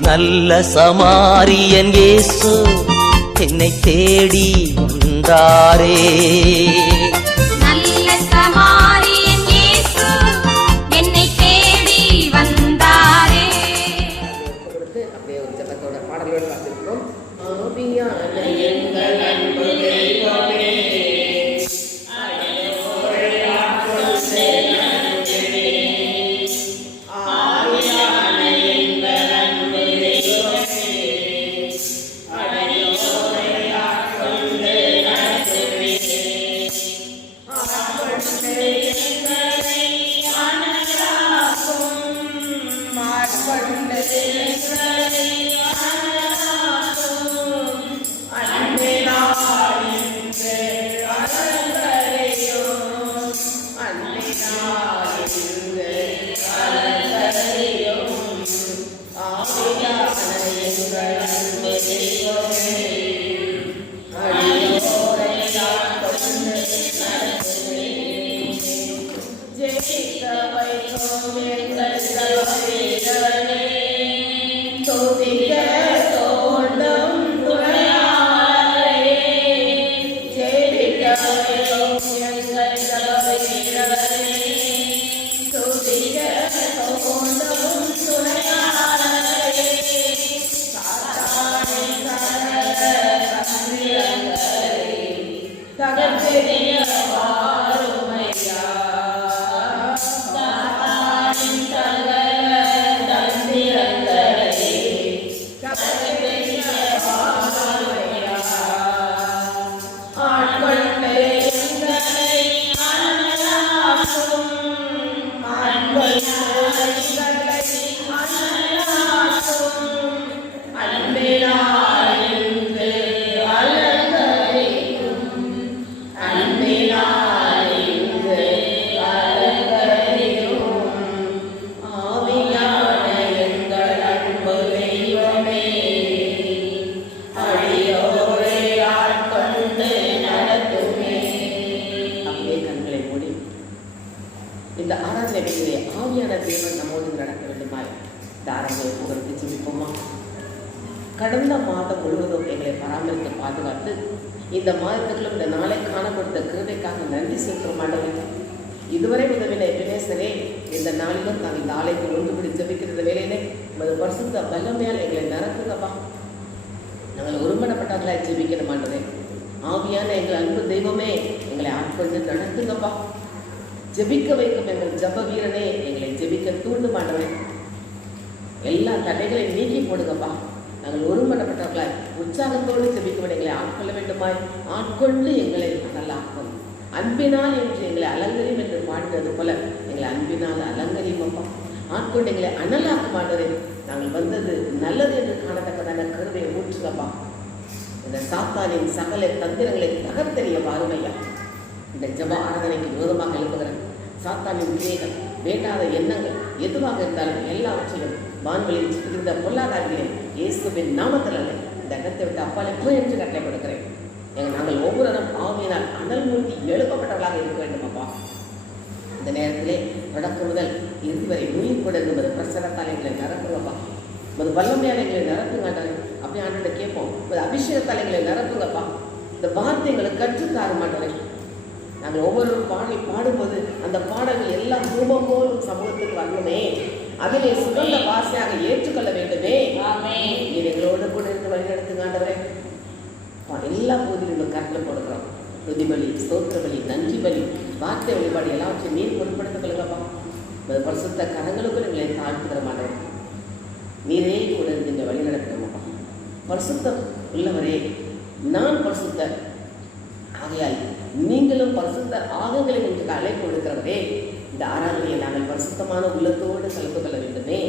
நல்ல சமாரியன் இயேசு என்னை தேடி வந்தாரே. நல்ல சமாரியன் இயேசு என்னை தேடி வந்தாரே. அப்படியே ஒரு ஜபத்தோட பாடலோடு பார்த்திருக்கிறோம். ஆவியான எங்கள் அன்பு தெய்வமே, இந்த ஆராதனை வேளையிலே ஆவியான தேவன் நம்மோடு நடக்க வேண்டுமாய் தாராளங்களை புகழ்ந்து ஜெபிப்போமா. கடந்த மாதம் முழுவதும் எங்களை பராமரித்து பாதுகாத்து இந்த மாதத்துக்குள்ளும் இந்த நாளை காணப்படுத்த கிருபைக்காக நன்றி செலுத்தும் ஆண்டவரே. இதுவரை உதவின எபினேசரே, இந்த நாளிலும் நாங்கள் இந்த ஆலயத்தை ஒன்றுபடி ஜெபிக்கிறது வேலையிலே உமது பரிசுத்த வல்லமையால் எங்களை நிரப்புங்கப்பா. நாங்கள் ஒருமனப்பட்டவர்களாய் ஜெபிக்கிற ஆண்டவரே. ஆவியான எங்கள் அன்பு தெய்வமே, எங்களை ஆட்கொண்டு நடத்துங்கப்பா. ஜெபிக்க வைக்கும் எங்கள் ஜப வீரனே, எங்களை ஜெபிக்க தூண்டும் ஆண்டவரே. எல்லா தடைகளையும் நீக்கி போடுங்கப்பா. நாங்கள் ஒருமனப்பட்டவர்களாய் உற்சாகத்தோடு ஜெபிக்க எங்களை ஆட்கொள்ள வேண்டுமாய் ஆட்கொண்டு எங்களை நல்லாக்கும். அன்பினால் என்று எங்களை அலங்கரியும் என்று பாடினது போல எங்களை அன்பினால் அலங்கரியும் அப்பா. ஆட்கொண்டு எங்களை அனலாக்கும் ஆண்டவரே. நாங்கள் வந்தது நல்லது என்று காணத்தக்கதான கருவை ஊற்றுங்கப்பா. இந்த சாத்தானின் சகல தந்திரங்களை தகர்த்தெறிய பாருமையா. இந்த ஜப ஆராதனைக்கு விரோதமாக எழுப்புகிற சாத்தானின் கிரியைகள், வேண்டாத எண்ணங்கள் எதுவாக இருந்தாலும் எல்லாவற்றையும் வான்வெளியில் சுற்றுகின்ற பொல்லாதாரிகளே, இயேசுவின் நாமத்தில் அல்ல இந்த இடத்தை விட்டு அப்பாலே போய் என்று கட்டளை கொடுக்கிறேன். நாங்கள் ஒவ்வொருவரும் ஆவியினால் அனல் மூழ்கி எழுப்பப்பட்டவர்களாக இருக்க வேண்டும் அப்பா. இந்த நேரத்திலே தொடக்கம் முதல் இறுதி வரை உயிர் கூட என்பது பிரசனத்தால் எங்களை நிரப்புங்கப்பா. ஒரு வல்லமையான எங்களை நிரப்புங்காட்டாரு. அப்படியே ஆண்டு கேட்போம், ஒரு அபிஷேகத்தால் எங்களை நிரப்புங்கப்பா. இந்த வார்த்தைகளை கற்றுத்தார மாட்டேன். நாங்கள் ஒவ்வொரு பாடல் பாடும்போது அந்த பாடல்கள் எல்லாம் ரூபம் போலும் சமூகத்துக்கு வரணுமே, அதிலே சுகந்த வாசையாக ஏற்றுக்கொள்ள வேண்டுமே. நீர் எங்களோடு கூட இருந்து வழிநடத்துங்க ஆண்டவரே. எல்லா போதிலும் கருத்தில் கொடுக்குறோம். துதிபலி, ஸ்தோத்திர பலி, நன்றி பலி, வார்த்தை வழிபாடு எல்லாவற்றையும் நீர் பொருட்படுத்திக் கொள்ளுங்கப்பா. பரிசுத்த கரங்களுக்கும் எங்களை தாழ்த்துக்கிற மாட்டோம். நீரே கூட இருந்து இந்த வழி நடத்துகிறோம்ப்பா. பரிசுத்தம் உள்ளவரே, நான் பரிசுத்தர் ஆகையால் நீங்களும் பரிசுத்த ஆகங்களை என்று அழைப்பு கொடுக்கிறவரே, இந்த ஆராதனையை நாங்கள் பரிசுத்தமான உள்ளத்தோடு கலந்து கொள்ள வேண்டுமே.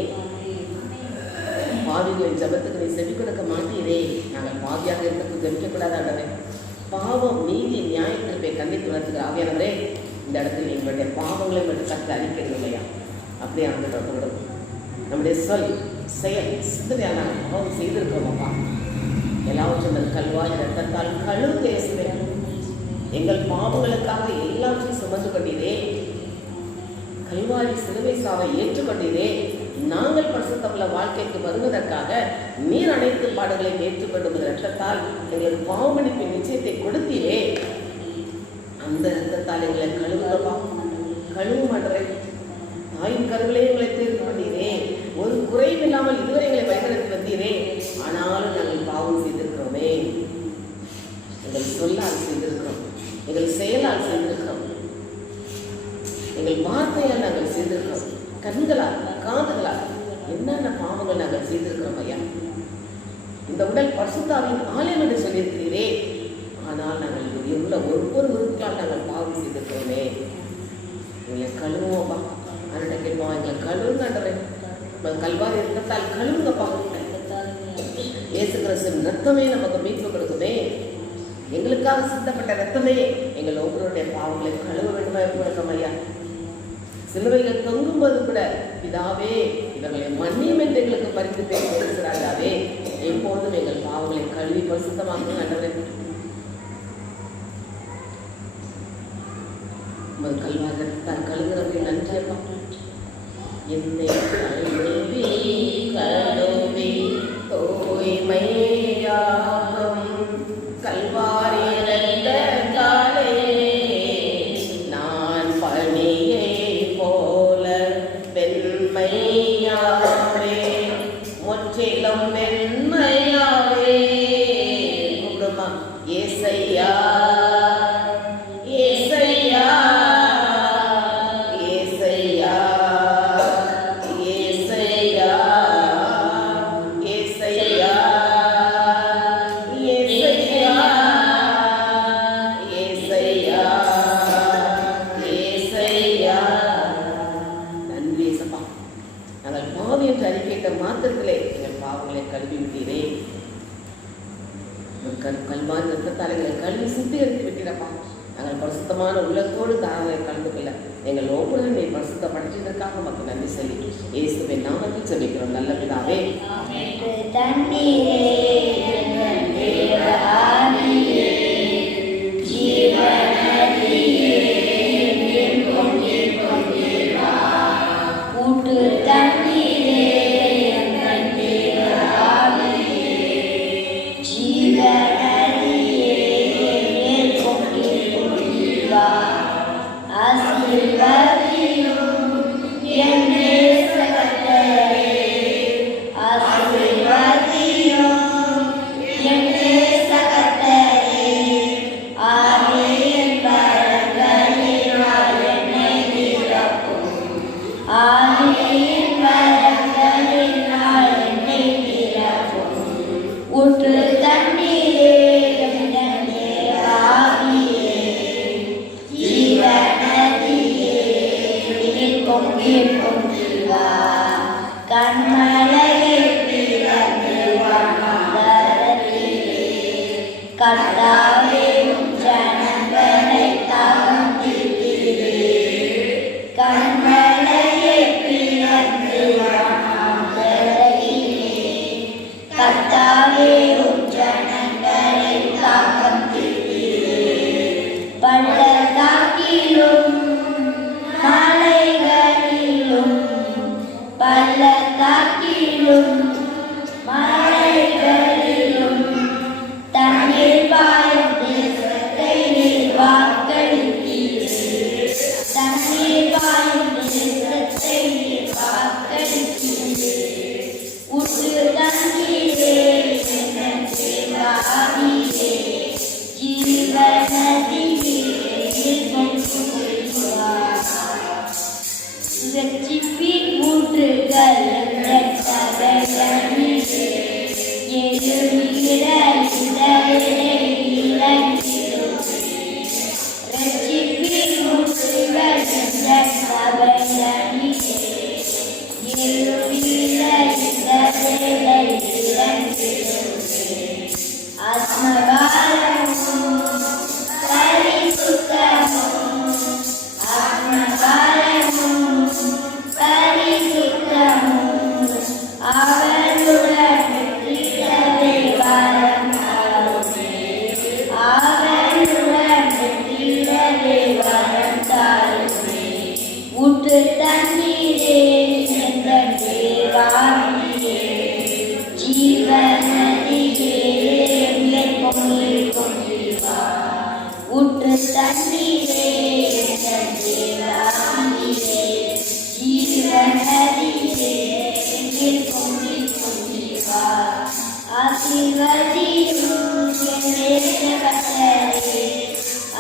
பாவிகளின் ஜபத்துக்கு நீ செவி கொடுக்க மாட்டீரே. நாங்கள் பாவியாக இருந்தது ஜபிக்கக்கூடாது ஆண்டவரே. பாவம், நீதி, நியாய கிருபை கண்டித்து வளர்த்துக்கிற ஆவியானவரே, இந்த இடத்தில் எங்களுடைய பாவங்களை மட்டும் சற்று அழிக்கிறது இல்லையா? அப்படியே ஆண்டு நம்முடைய சொல், செயல், சிந்தனையால் நாங்கள் பாவம் செய்திருக்கிறோம்ப்பா. எல்லாவற்றும் கல்வாய் ரத்தத்தால் கழுவு பேசுவேன். எங்கள் பாவங்களுக்காக எல்லாவற்றையும் சுமந்து கொண்டீரே. கல்வாரி சிலுவை சாவை ஏற்றுக்கொண்டீரே. நாங்கள் பரிசுத்தமுள்ள வாழ்க்கைக்கு வருவதற்காக நீர் அனைத்து பாடுகளையும் ஏற்றுக்கொண்டு இரத்தத்தால் எங்களுக்கு பாவமன்னிப்பின் நிச்சயத்தை கொடுத்தீரே. அந்த இரத்தத்தால் எங்களை கழுவுங்கப்பா, கழுவுமாட்டரை. தாயின் கருவிலே எங்களை தேர்வு பண்ணீரே. ஒரு குறையும் இல்லாமல் இதுவரை எங்களை பயன்படுத்தி வந்தீரே. ஆனாலும் நாங்கள் பாவம் செய்திருக்கிறோமே. எங்கள் சொல்லால் செய்திருக்கிறோம், எங்கள் செயலால் செய்திருக்கிறோம், எங்கள் வார்த்தையால் நாங்கள் செய்திருக்கிறோம், கண்களால் காதுகளால் என்னென்ன பாவங்கள் நாங்கள் செய்திருக்கிறோம் ஐயா. இந்த உடல் பரிசுத்தாவின் ஆலயம் என்று சொல்லியிருக்கிறீரே. ஆனால் நாங்கள் உள்ள ஒவ்வொரு உறுப்பால் நாங்கள் பாவம் செய்திருக்கிறோமே. எங்களை கழுவுவோப்பா, அண்ணன் கேட்போம், எங்களை கழுவுங்கன்றேன். கல்வாரி ரத்தத்தால் கழுவுங்கப்பா. இயேசு கிறிஸ்துவின் ரத்தமே நமக்கு மீட்பு கொடுக்குமே. எங்களுக்காக சிந்தப்பட்ட ரத்தமே எங்கள் ஒவ்வொருடைய பாவங்களை கழுவ வேண்டுமா இருக்கும் ஐயா. சிலுவையில் தொங்கும்போது கூட பிதாவே இவர்களை மன்னியும் என்று எங்களுக்கு பரிந்து பேசுகிறார்களாவே. எப்போதும் எங்கள் பாவங்களை கழுவி பரிசுத்தமாக்கும் ஆண்டவரே. கல்வாரத்தால் கழுவுறவை நன்றியப்பா. என்னை கழுவி கழுவி தூய்மையாகும் கல்வாரி ரத்தத்தாலே நான் பனியை போல வெண்மையாவே, முற்றிலும் வெண்மையாவே. குடும்பமா ஏசையா ஏசையா ஏசையா ஏசையா ஏசையா ஏசையா ஏசையா ஏசையா. நன்றி ஏசப்பா. நாங்கள் பாவி என்று அறிக்கையிட்ட மாத்திரத்திலே எங்கள் பாவங்களை கழுவி விட்டீரே. கல்வாரி ரத்தத்தால் எங்களை கல்வி சுத்திகரித்து விட்டீரப்பா. நாங்கள் பரிசுத்தமான உள்ளத்தோடு தாராளை கலந்து கொள்ள எங்கள் ஒவ்வொருவரும் நீ பரிசுத்தப்படுத்தியதற்காக நமக்கு நன்றி சொல்லி இயேசுவின் நாமத்தில் ஜெபிக்கிறோம் நல்ல பிதாவே. ஊற்று தண்ணீரே என்ற ஜீவநதியே எங்கள் பொங்கில் பொங்கி வா. ஊற்று தண்ணீரே எங்கள் தேவாமியே, ஜீவநதியே எங்கள் பொங்கில் பொங்கி வா. ஆசீர்வதியும் என் தேச கர்த்தரே,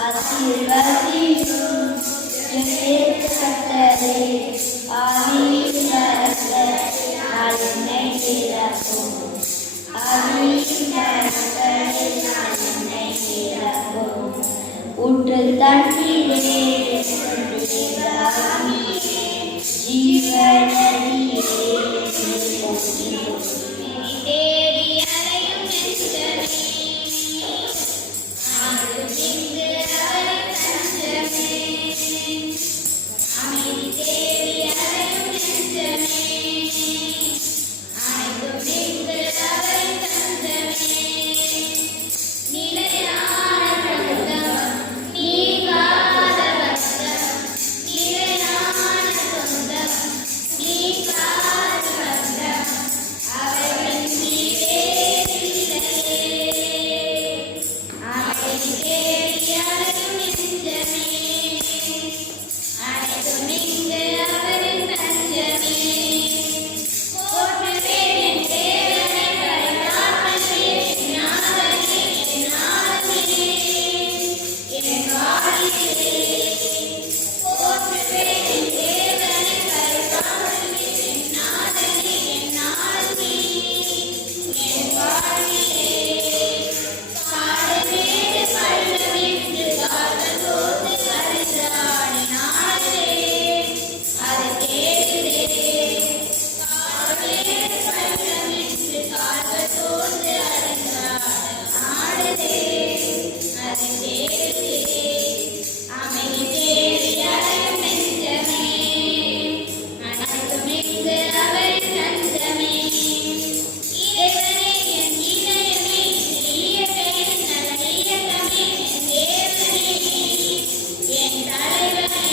ஆசீர்வதியும் என் தேச கர்த்தரே. ஆவியின் வரங்களால் என்னை நிரப்பும், ஆவியின் வரங்களால் என்னை நிரப்பும். ஊற்று தண்ணீரே என் தேவாமியே, ஜீவநதியே எங்கள் பொங்கில் பொங்கி வா. தேடி அலையும் நெஞ்சமே, அங்குமிங்கு அவரை தஞ்சமே. அமைதி தேடி அலையும் நெஞ்சமே, அங்குமிங்கு அவரை தஞ்சமே. நிலையான சொந்தம், நீங்காத பந்தம், நிலையான சொந்தம், நீங்காத பந்தம், அவர்கள் மீதே இல்லையே. அமைதி தேடி அலையும் நெஞ்சமே, அனைத்துமிங்கு அவரின் தஞ்சமே. போற்றுவேன் என் தேவனை, பரிதாபமே என் நாதனே, என் நாதனே, என் வாழிலே. போற்றுவேன் என் தேவனை, பரிதாபமே என் நாதனே, என் நாதனே, என் வாழிலே. காடுமேடு பள்ளமென்று கால்கள் தோன்று அரிதாடினாரே, அதை தேடுதே. காடுமேடு பள்ளமென்று கால்கள் தோன்று அரிதாடினாரே, அதை தேடுதே. அமைதி தேடி அலையும் நெஞ்சமே, அனைத்துமிங்கு அவரின் தஞ்சமே. இறைவனே என் இதயமே, இயற்கை நல்ல இயக்கமே, என் தேவனே, என் தலைவனே.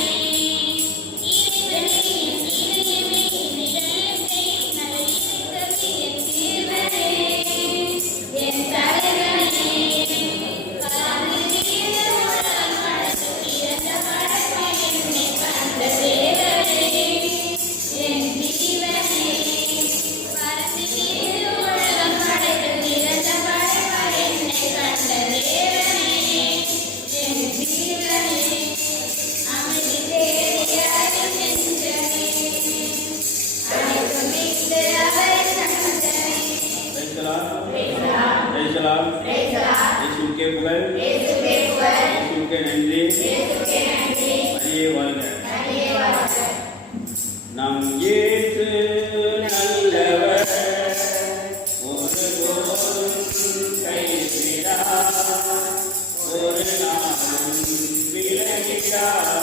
இறைவனே என் இதயமே, இயற்கை நல்ல இயக்கமே, என் தேவனே, என் தலைவனே. பறந்து வீர உலகம் படைத்து பிறந்த படைப்பை என்னை கண்ட தேவனே, என் ஜீவனே. பறந்து வீர உலகம் படைத்து பிறந்த படைப்பை என்னை கண்ட தேவனே, என் ஜீவனே. அமைதி தேடி அலையும் நெஞ்சமே, அனைத்துமிங்கு அவரின் தஞ்சமே. Praise the Lord. Praise the Lord. இயேசுவுக்கே புகழ், இயேசுவுக்கே நன்றி, மரியே வாழ்க. நம் இயேசு நல்லவர், ஒருபோதும் கைவிடார், ஒரு நாளும் விலகிடார்.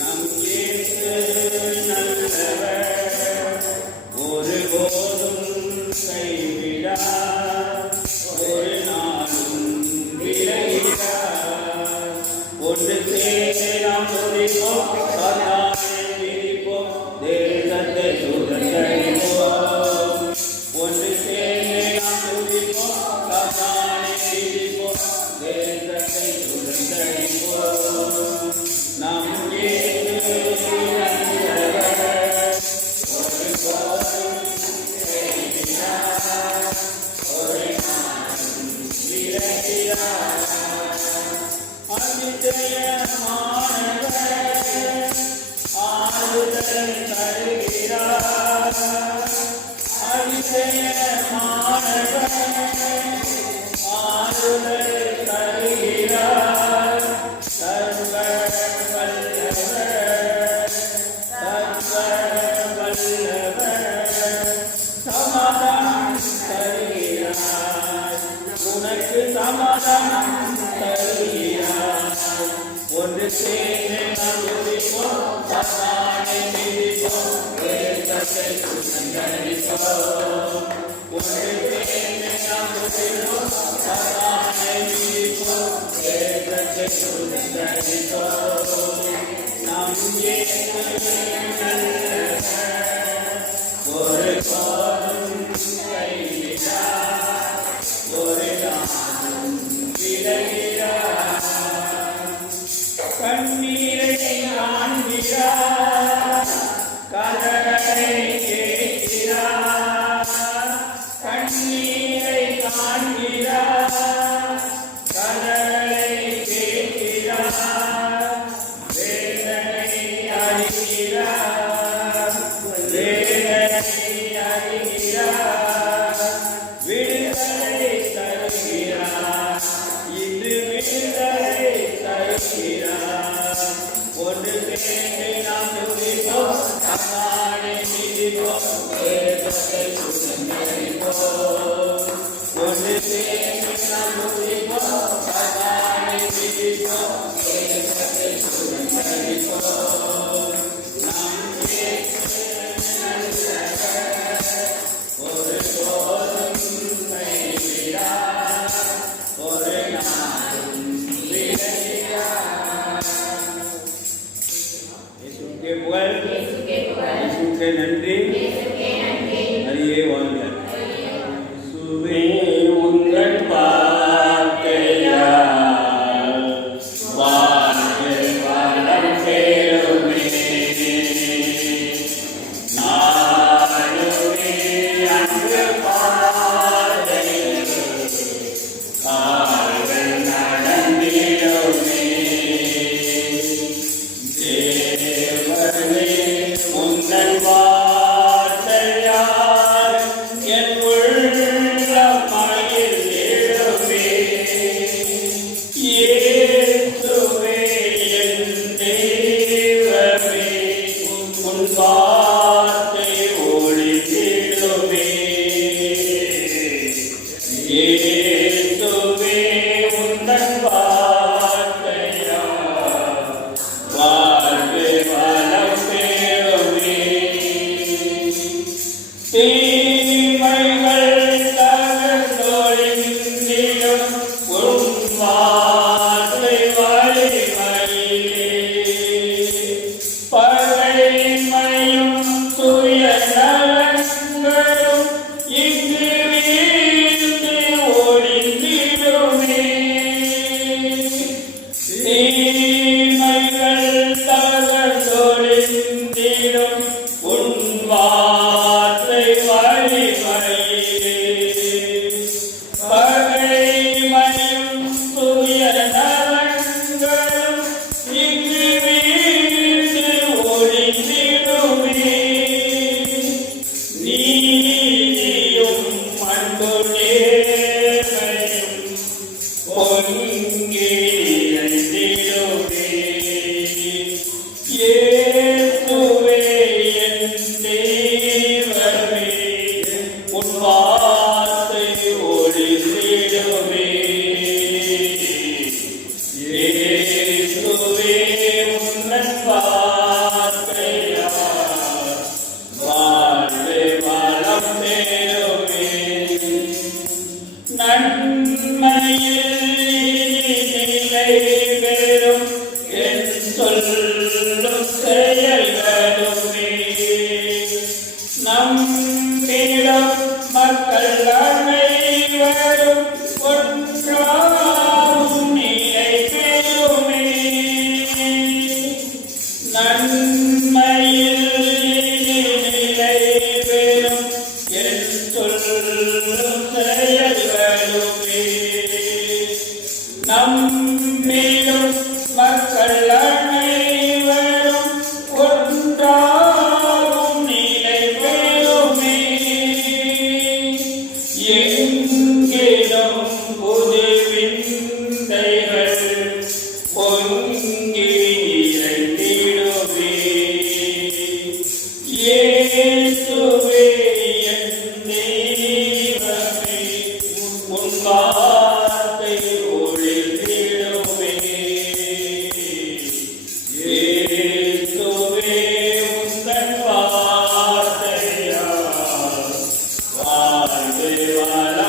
நம் இயேசு நல்லவர், ஒருபோதும் கைவிடார், ஒரு நாளும் விலகிடார். ஒன்று சேர்ந்து நாம் துதிப்போம், கர்த்தாவை துதிப்போம், தேசத்தை சுதந்தரிப்போம். ஒன்று சேர்ந்து நாம் துதிப்போம், கர்த்தாவை துதிப்போம், தேசத்தை சுதந்தரிப்போம். நம் இயேசு நல்லவர், ஒருபோதும் கைவிடார், ஒரு நாளும் விலகிடார். அதிசயமானவர், ஆறுதல் தருகிறார். அதிசயமானவர், ஆறுதல் தருகிறார். சர்வ வல்லவர், சர்வ வல்லவர், சமாதானம் தருகிறார். உனக்கு சமாதானம் தருகிறார். ஒன்று சேர்ந்து நாம் துதிப்போம், கர்த்தாவை துதிப்போம், தேசத்தை சுதந்தரிப்போம். ஒன்று சேர்ந்து நாம் துதிப்போம், கர்த்தாவை துதிப்போம், தேசத்தை சுதந்தரிப்போம். நம் இயேசு நல்லவர், ஒருபோதும் கதரை கேட்கிறார், கண்ணீரை காண்கிறார், கதரை கேட்கிறார், வேதனை அறிகிறார், வேதனை அறிகிறார், விடுதலை தருகிறார், இது விடுதலை தருகிறார். ஒன்று சேர்ந்து நாம் துதிப்போம், அம்மானை மிதிப்போம், வேதத்தை சுமந்தரிப்போம். ஒன்று சேர்ந்து நாம் துதிப்போம், அம்மானை மிதிப்போம், வேதத்தை சுமந்தரிப்போம். நாம் ஒரு போதும் கைவிடார், ஒரு நாளும் விலகிடார். இயேசுவுக்கே புகழ், இயேசுவுக்கே நன்றி, மரியே வாழ்க. இயேசுவே உங்கள் வார்த்தையால் வாழ்வில் வளம் பெறுமே. நானுமே அன்பு பாதையில் கால்கள் நடந்திடுமே. தேவனே உந்தன் வார்த்தையால் என் உள்ளம் மகிழ்ந்திடுமே. இயேசுவே என் தெய்வமே, உன் வார்த்தை ஒளிந்திடுமே. இயேசுவே உந்தன் வார்த்தையால் வாழ்வு வளம் பெறுமே. தீமைகள் தகர்ந்தொழிந்திடும் உன் வார்த்தை வழிமறியே. பகைமையும் துயரங்களும் இங்கு வீழ்ந்து ஒழிந்திடுமே. தீமைகள் தகர்ந்தொழிந்திடும் உன் வார்த்தை வழிமறியே. பகைமையும் துயரங்களும் இங்கு வீழ்ந்து ஒழிந்திடுமே. நீதியும் அன்பு நேர்மையும் பொங்கி நிறைந்திடுமே. இயேசுவே என் தெய்வமே, உன் வார்த்தை ஒளிந்திடுமே. இயேசுவே உந்தன் வார்த்தையால் வாழ்வு வளம் பெறுமே. நன்மையில் நிலை பெறும் என் சொல்லும் செயல்களுமே. நம்மிடம் மக்கள் அனைவரும் ஒன்றாகும் நிலை பெறுமே. நன்மையில் நிலை பெறும் என் சொல்லும் செயல்களுமே. நம்மிலும் மக்கள் அனைவரும் ஒன்றாகும் நிலை பெறுமே. எங்கிலும் புது விந்தைகள் பொங்கி நிறைந்திடுமே. இயேசுவே என் தெய்வமே, உன் வார்த்தை ஒளிந்திடுமே. இயேசுவே உந்தன் வார்த்தையால் வாழ்வு வளம்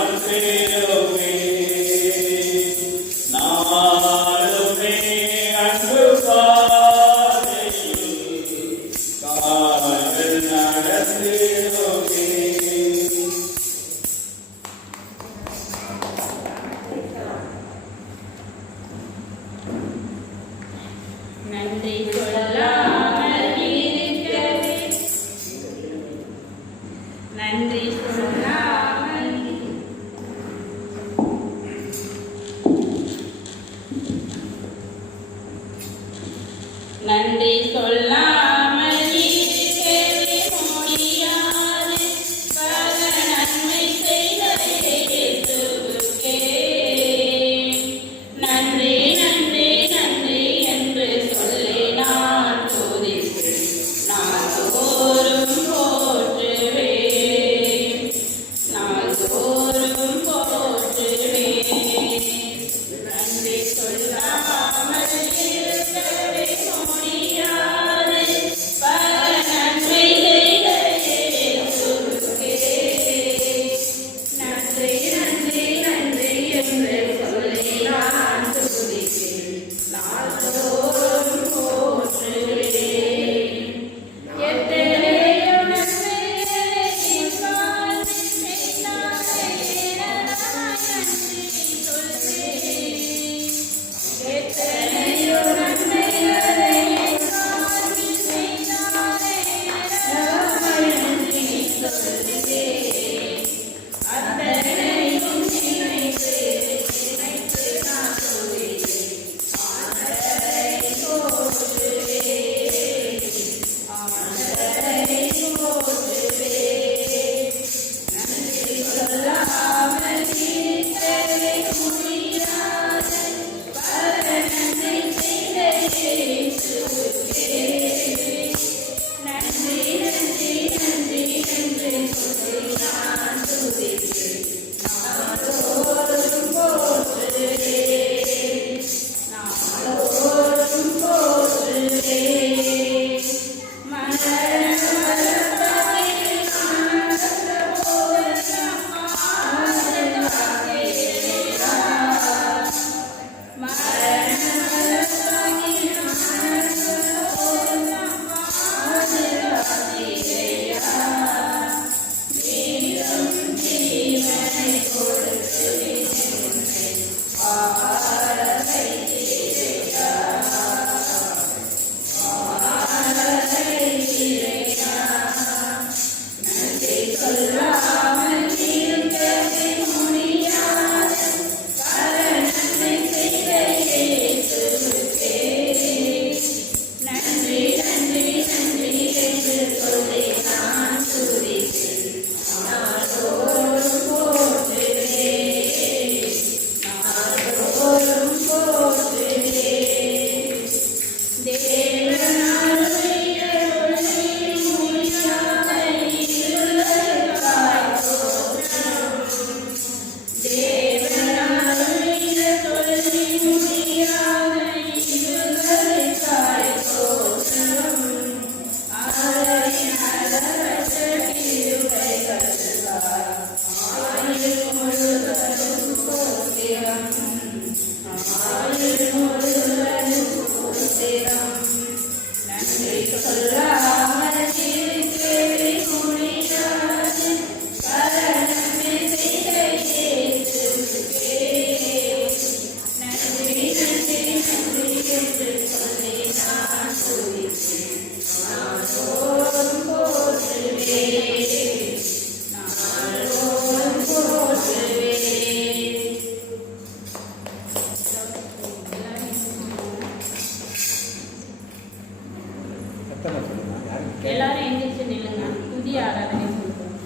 எல்லாரும் எந்திரிச்சு நில்லுங்க. துதி ஆராதனை சொல்லுவோம்.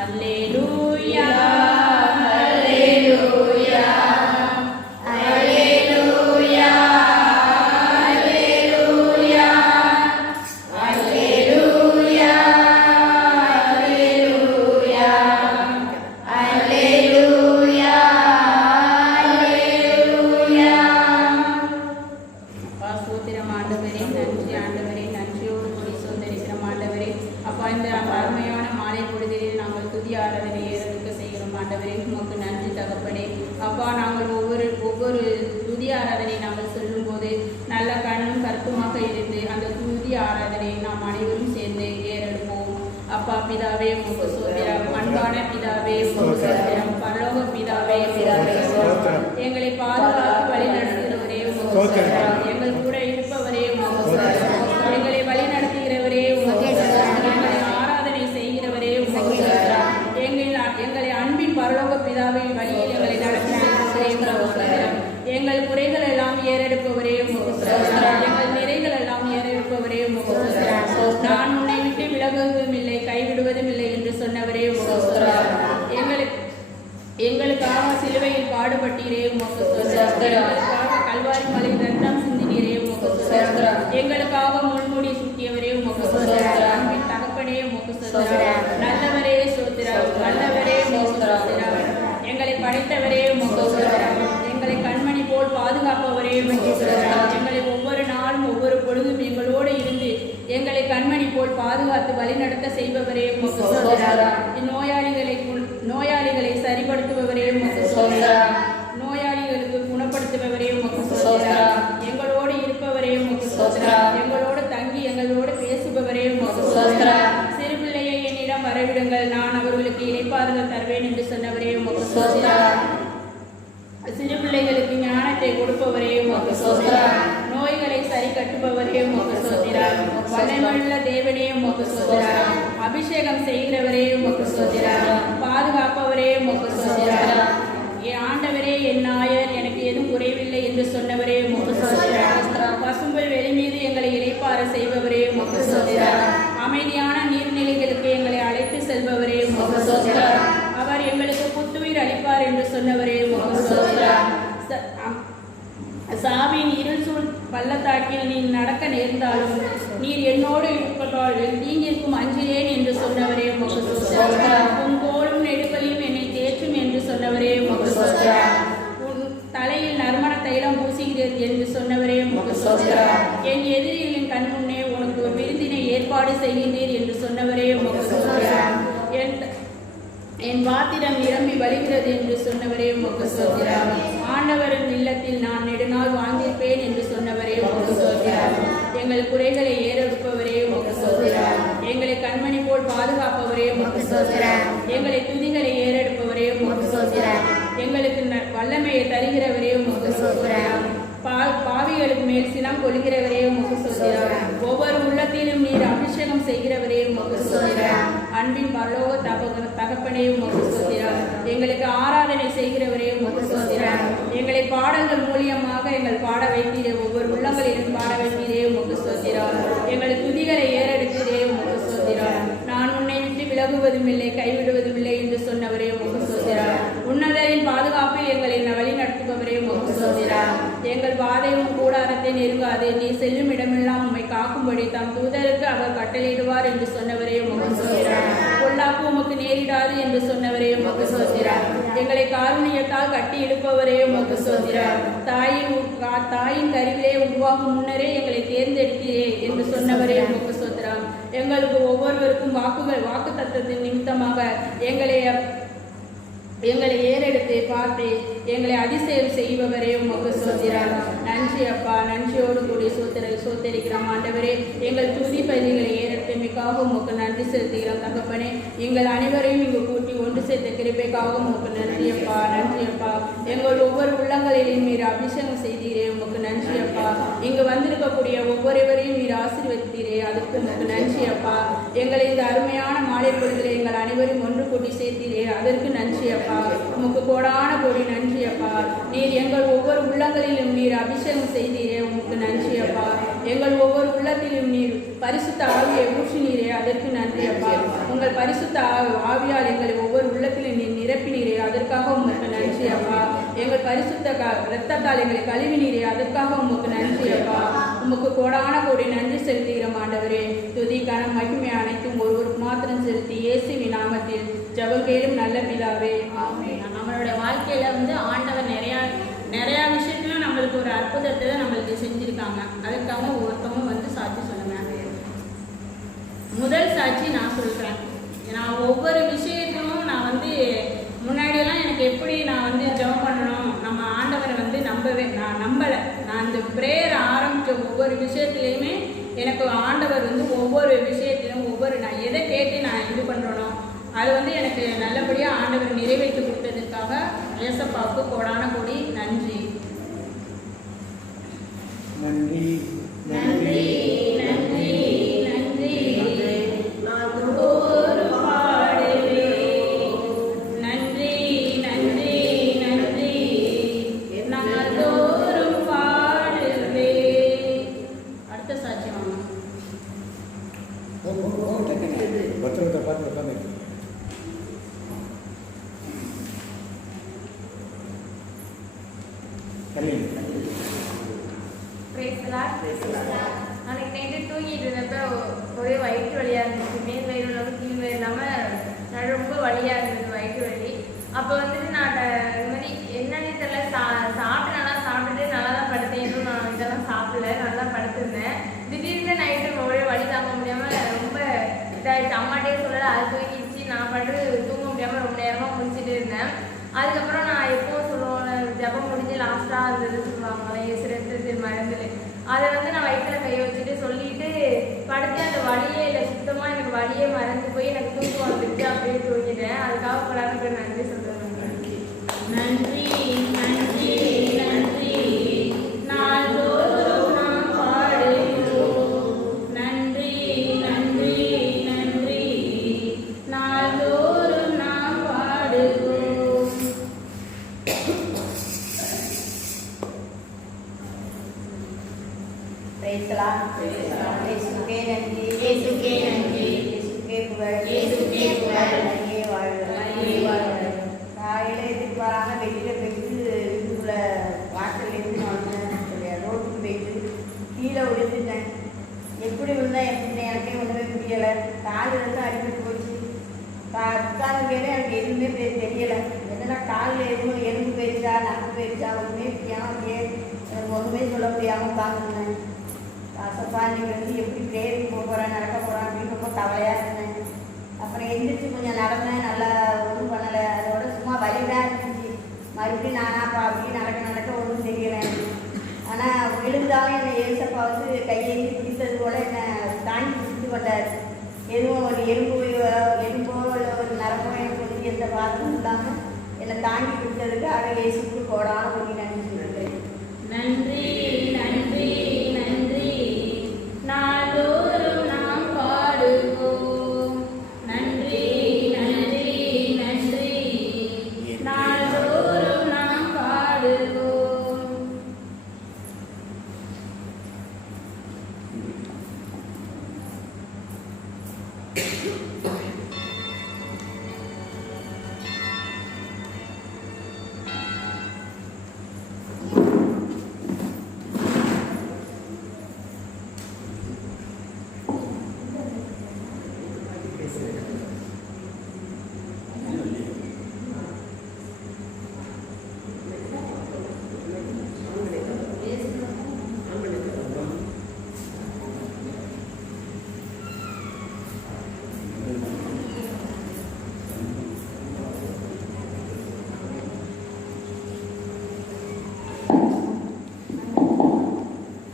அல்லேலூயா அல்லேலூயா அல்லேலூயா அல்லேலூயா அல்லேலூயா அல்லேலூயா அல்லேலூயா அல்லேலூயா. அப்பா ஸ்தோத்திரம் ஆண்டவரே, நன்றி ஆண்டவரே, நன்றியோடு கூடி சோதரிக்கிறோம் ஆண்டவரே. அப்பா இந்த அருமையான மாலை பொழுதிலே நாங்கள் துதி ஆராதனை ஏறெடுக்க செய்கிறோம் ஆண்டவரே. உமக்கு நன்றி தகப்பனே. அப்பா நாங்கள் ஒவ்வொரு துதி ஆராதனை நாங்கள் சொல்லும்போது நல்ல கண்ணும் கருத்துமாக இருந்து அந்த துதி ஆராதனை நாம் அனைவரும் சேர்ந்து ஏறெடுப்போம். அப்பா பிதாவே உமக்கு சோத்திரம். அன்பான பிதாவே உமக்கு சோத்திரம். பரலோக பிதாவே பிதாவே எங்களை பாதுகாத்து வழி நடத்துகிறவரே உமக்கு சோத்திரம். எங்கள் கூட இருப்பவரே உமக்கு சோத்திரம். எங்களை வழி நடத்துகிறவரே உமக்கு சோத்திரம். எங்களை ஆராதனை செய்கிறவரே உமக்கு சோத்திரம். எங்களை அன்பின் பரலோக பிதாவின் வழியில் எங்களை நடத்துகிறவரே உமக்கு சோத்திரம். எங்கள் குறைகள் எல்லாம் ஏறெடுப்பவரே உமக்கு சோத்திரம். எங்கள் நிறைகள் எல்லாம் ஏறெடுப்பவரே உமக்கு சோத்திரம். நான் உன்னை விட்டு விலகுவதும் இல்லை, கைவிடுவதும் இல்லை என்று சொன்னவரே உமக்கு சோத்திரம். எங்களுக்காக சிலுவையில் பாடுபட்டீரே உமக்கு சோத்திரம். எங்களுக்காக கல்வாரி மலையில் ரத்தம் சிந்தினீரே உமக்கு சோத்திரம். எங்களுக்காக முள்முடி சுற்றியவரே உமக்கு சோத்திரம். அன்பின் தகப்பனே உமக்கு சோத்திரம். நல்லவரே சோத்திரம். நல்லவரே உமக்கு சோத்திரம். எங்களை படைத்தவரே உமக்கு சோத்திரம். எங்களை கண்மணி போல் பாதுகாப்பவரே உமக்கு சோத்திரம். எங்களை ஒவ்வொரு நாளும் ஒவ்வொரு பொழுதும் எங்களோடு இருந்து எங்களை கண்மணி போல் பாதுகாத்து வழிநடத்த செய்பவரே உமக்கு சோத்திரம். நோயாளிகளை சரிப்படுத்துபவரே உமக்கு சோத்திரம். நோயாளிகளுக்கு குணப்படுத்துபவரே உமக்கு சோத்திரம். எங்களோடு இருப்பவரே உமக்கு சோத்திரம். எங்களோடு தங்கி எங்களோடு பேசுபவரே உமக்கு சோத்திரம். சிறு பிள்ளையை என்னிடம் வரவிடுங்கள், நான் அவர்களுக்கு இளைப்பாறுதல் தருவேன் என்று சொன்னவரே உமக்கு சோத்திரம். சிறு பிள்ளைகளுக்கு ஞானத்தை கொடுப்பவரே உமக்கு சோத்திரம். நோய்களை சரி கட்டுபவரே உமக்கு சோத்திரம். வல்லமையுள்ள தேவனே உமக்கு சோத்திரம். அபிஷேகம் செய்கிறவரே உமக்கு சோத்திரம். பாதுகாப்பவரே உமக்கு சோத்திரம். என் ஆண்டவரே என் நாயர், எனக்கு எதுவும் குறைவில்லை என்று சொன்னவரே உமக்கு சோத்திரம். பசும்புல் வெளி மீது எங்களை இளைப்பாற செய்பவரே உமக்கு சோத்திரம். அமைதியான நீர்நிலைகளுக்கு செல்பவரே உமக்கு ஸ்தோத்திரம். அவர் எங்களுக்கு புத்துயிர் அளிப்பார் என்று சொன்னவரே உமக்கு ஸ்தோத்திரம். சாவின் இருள் சூழ் பள்ளத்தாக்கில் நீ நடக்க நேர்ந்தாலும் நீர் என்னோடு இருப்பதால் தீங்கிற்கும் அஞ்சினேன் என்று சொன்னவரே உமக்கு ஸ்தோத்திரம். உன் கோலும் நெடுக்கலையும் என்னை தேற்றும் என்று சொன்னவரே உமக்கு ஸ்தோத்திரம். உன் தலையில் நறுமண தைலம் பூசுகிறது என்று சொன்னவரே உமக்கு ஸ்தோத்திரம். என் எதிரிகளின் கண் முன்னே உனக்கு ஒரு விருந்தினை ஏற்பாடு செய்கின்றீர் என்று சொன்னவரே உமக்கு ஸ்தோத்திரம். என் பாத்திரம் நிரம்பி வழிகிறது என்று சொன்னவரே உமக்கு ஸ்தோத்திரம். ஆண்டவரின் இல்லத்தில் நான் நெடுநாள் வாழ்ந்திருப்பேன் என்று சொன்னவரே உமக்கு ஸ்தோத்திரம். எங்கள் குறைகளை ஏறெடுப்பவரே உமக்கு ஸ்தோத்திரம். எங்களை கண்மணி போல் பாதுகாப்பவரே உமக்கு ஸ்தோத்திரம். எங்களை துதிகளை ஏறெடுப்பவரே உமக்கு ஸ்தோத்திரம். எங்களுக்கு வல்லமையை தருகிறவரே உமக்கு ஸ்தோத்திரம். பாவிகளுக்கு மேல் சினம் கொள்கிறவரே உமக்கு ஸ்தோத்திரம். ஒவ்வொரு உள்ளத்திலும் நீர் அபிஷேகம் செய்கிறவரே உமக்கு ஸ்தோத்திரம். அன்பின் பரலோக தகப்பனே உமக்கு ஸ்தோத்திரம். எங்களுக்கு ஆராதனை செய்கிறவரே உமக்கு ஸ்தோத்திரம். எங்களை பாடல்கள் மூலியமாக எங்கள் பாட வைத்தீரே, ஒவ்வொரு உள்ளங்களிலும் பாட வைத்தீரே உமக்கு ஸ்தோத்திரம். எங்கள் துதிகளை ஏறெடுத்தீரே உமக்கு ஸ்தோத்திரம். நான் உன்னை விட்டு விலகுவதும் இல்லை கைவிடுவதும் இல்லை என்று சொன்னவரே உமக்கு ஸ்தோத்திரம். உன்னதரின் பாதுகாப்பில் எங்களை வழி நடத்துபவரே உமக்கு ஸ்தோத்திரம். எங்கள் பாதையும் கூடாரத்தை நெருங்காது, நீ செல்லும் இடமெல்லாம் உம்மை காக்கும்படி தம் தூதருக்கு அவர் கட்டளையிடுவார் என்று சொன்னவரே உமக்கு ஸ்தோத்திரம். பொல்லாப்பு உமக்கு நேரிடாது என்று சொன்னவரே உமக்கு ஸ்தோத்திரம். எங்களை காருண்யத்தால் கட்டி இழுப்பவரே உமக்கு ஸ்தோத்திரம். தாயின் கருவிலே உருவாகும் முன்னரே எங்களை தேர்ந்தெடுத்தீரே என்று சொன்னவரே உமக்கு ஸ்தோத்திரம். எங்களுக்கு ஒவ்வொருவருக்கும் வாக்கு தத்தத்தின் நிமித்தமாக எங்களை ஏறெடுத்து பார்த்து எங்களை அதிசயம் செய்பவரே உமக்கு ஸ்தோத்திரம். நன்றி அப்பா, நன்றியோடு கூடி சோத்தரிக்கிறோம் ஆண்டவரே. எங்கள் துதி பகுதிகளை ஏறெடுத்தமைக்காக உமக்கு நன்றி செலுத்துகிறோம் தகப்பனே. எங்கள் அனைவரையும் இங்கு கூட்டி ஒன்று சேர்த்த கிருபைக்காக உமக்கு நன்றி அப்பா, நன்றி அப்பா. எங்கள் ஒவ்வொரு உள்ளங்களிலும் நீர் அபிஷேகம் செய்தீரே, உமக்கு நன்றி அப்பா. இங்கு வந்திருக்கக்கூடிய ஒவ்வொருவரையும் நீர் ஆசீர்வதித்தீரே, அதுக்கு உமக்கு நன்றி அப்பா. எங்களை இந்த அருமையான மாலை பொழுதிலே எங்கள் அனைவரும் ஒன்று கூட்டி சேர்த்தீரே, அதற்கு நன்றி அப்பா. உமக்கு கோடான கோடி நன்றி அப்பா. நீர் எங்கள் ஒவ்வொரு உள்ளங்களிலும் நீர் அபிஷேகம் செய்தீரே, உமக்கு நன்றி அப்பா. எங்கள் ஒவ்வொரு உள்ளத்திலும் நீர் பரிசுத்த ஆவியை ஊற்றினீரே, அதற்கு நன்றி அப்பா. உங்கள் பரிசுத்த ஆவியால் எங்களை ஒவ்வொரு உள்ளத்திலும் நீர் நிரப்பினீரே, அதற்காக உமக்கு நன்றி அப்பா. எங்கள் பரிசுத்த இரத்தத்தால் எங்களை கழுவினீரே, அதற்காக உமக்கு நன்றி அப்பா. உமக்கு கோடான கோடி நன்றி செலுத்துகிறோம் ஆண்டவரே. துதிக்கான மகிமை அனைத்தும் ஒருவருக்கு மாத்திரம் செலுத்தி இயேசுவின் நாமத்தில் ஜெபம் கேளும் நல்ல பிதாவே, ஆமென். நம்மளுடைய வாழ்க்கையில ஆண்டவர் நிறைய விஷயத்துல நம்மளுக்கு ஒரு அற்புதத்தை நம்மளுக்கு செஞ்சிருக்காங்க. அதுக்காக ஒருத்தவங்க சாட்சி சொல்லுங்க. முதல் சாட்சி நான் சொல்றேன். நான் ஒவ்வொரு விஷயத்திலும் நான் முன்னாடியெல்லாம் எனக்கு எப்படி நான் ஜெபம் பண்ணணும், நம்ம ஆண்டவரை நான் நம்பலை. நான் இந்த பிரேயர் ஆரம்பித்த ஒவ்வொரு விஷயத்துலையுமே எனக்கு ஆண்டவர் ஒவ்வொரு விஷயத்திலும் நான் எதை கேட்டு நான் இது பண்ணுறனோ அது எனக்கு நல்லபடியாக ஆண்டவர் நிறைவேற்றி கொடுத்ததுக்காக ஏசப்பாவுக்கு கோடான கோடி நன்றி. நன்றி நன்றி நன்றி நன்றி நான் தோறும் பாடுவேன். நன்றி நன்றி நன்றி நான் தோறும் பாடுவேன். அடுத்த சாட்சி வாங்க. பத்திரத்தை பார்த்து உட்காந்து நாளைக்கு நைட்டு தூங்கிட்டு இருந்தப்ப ஒரே வயிற்று வலியாக இருந்துச்சு. மேல் வயிறு இல்லாமல் கீழ் வயிறு இல்லாமல் ரொம்ப வலியாக இருந்தது வயிற்று வலி. அப்போ நான் இது மாதிரி என்னன்னே தெரியல, சாப்பிட்டுட்டு நல்லா தான் படுத்தேன். எதுவும் நான் இதெல்லாம் சாப்பிடல, நல்லா படுத்திருந்தேன். திடீர்னு நைட்டு ஒரே வலி தாங்க முடியாமல் ரொம்ப இதாகிடுச்சு. அம்மாட்டே சொல்லலை, அது தூங்கிடுச்சு. நான் பாட்டு தூங்க முடியாமல் ரொம்ப நேரமாக முடிச்சுட்டு இருந்தேன். அதுக்கப்புறம் நான் எப்பவும் சொல்லுவோம், ஜபம் முடிஞ்சு லாஸ்ட்டாக இருந்தது சொல்லுவாங்களே சிறத்து மருந்து, அதை நான் வயிற்றுல கையை வச்சுட்டு சொல்லிட்டு படுத்து அந்த வலியே இல்லை, சுத்தமாக எனக்கு வலியே மறந்து போய் எனக்கு தூக்கம் வந்துட்டு அப்படியே தூங்கிட்டேன். அதுக்காக பலருக்கு நன்றி சொல்கிறேன். நன்றி நன்றி நன்றி நாள்தோறும் நாம் பாடுகிறோம். நன்றி நன்றி நன்றி நாள்தோறும் நாம் பாடுகிறோம். இயேசுக்கே நன்றி, இயேசுக்கே நன்றி, இயேசுக்கே புகழ், இயேசுக்கே புகழ். முடியலை. கால் வந்து அடிபட்டு போச்சு. உட்காந்துக்கே எனக்கு எதுவுமே தெரியலை. என்னன்னா காலில் எதுவும் எலும்பு போயிடுச்சா நரம்பு போயிடுச்சா ஒன்றுமே தெரியாமல் அப்படியே எனக்கு ஒன்றுமே சொல்ல முடியாமல் உட்காந்துருந்தேன். அசப்பா இன்னைக்கு வந்து எப்படி ப்ரேயருக்கு போக போகிறேன் நடக்க போகிறேன் அப்படின்னு ரொம்ப கவலையாக இருந்தேன். அப்புறம் எந்திரிச்சு கொஞ்சம் நடந்தேன். நல்லா ஒன்றும் பண்ணலை. அதோட சும்மா வலிதான் இருந்துச்சு. மறுபடியும் நானாப்பா அப்படி நடக்க ஒன்றும் தெரியலை. ஆனால் விழுந்தாலும் என்னை ஏசப்பா வந்து கையேந்தி பிடித்தது போல் என்னை தாங்கி பிடித்து கொண்டார். எதுவும் ஒரு எலும்போ இல்லை ஒரு நரம்போ எனக்கு வந்து எந்த பாதமும் இல்லாமல் என்னை தாங்கி பிடித்ததுக்காக இயேசுக்கு கோடான ஒரு நன்றி சொல்கிறேன். நன்றி நன்றி நன்றி நாளோறும் நாம் பாடுவோம். நன்றி நன்றி நன்றி நாளோறும் நாம் பாடுவோம்.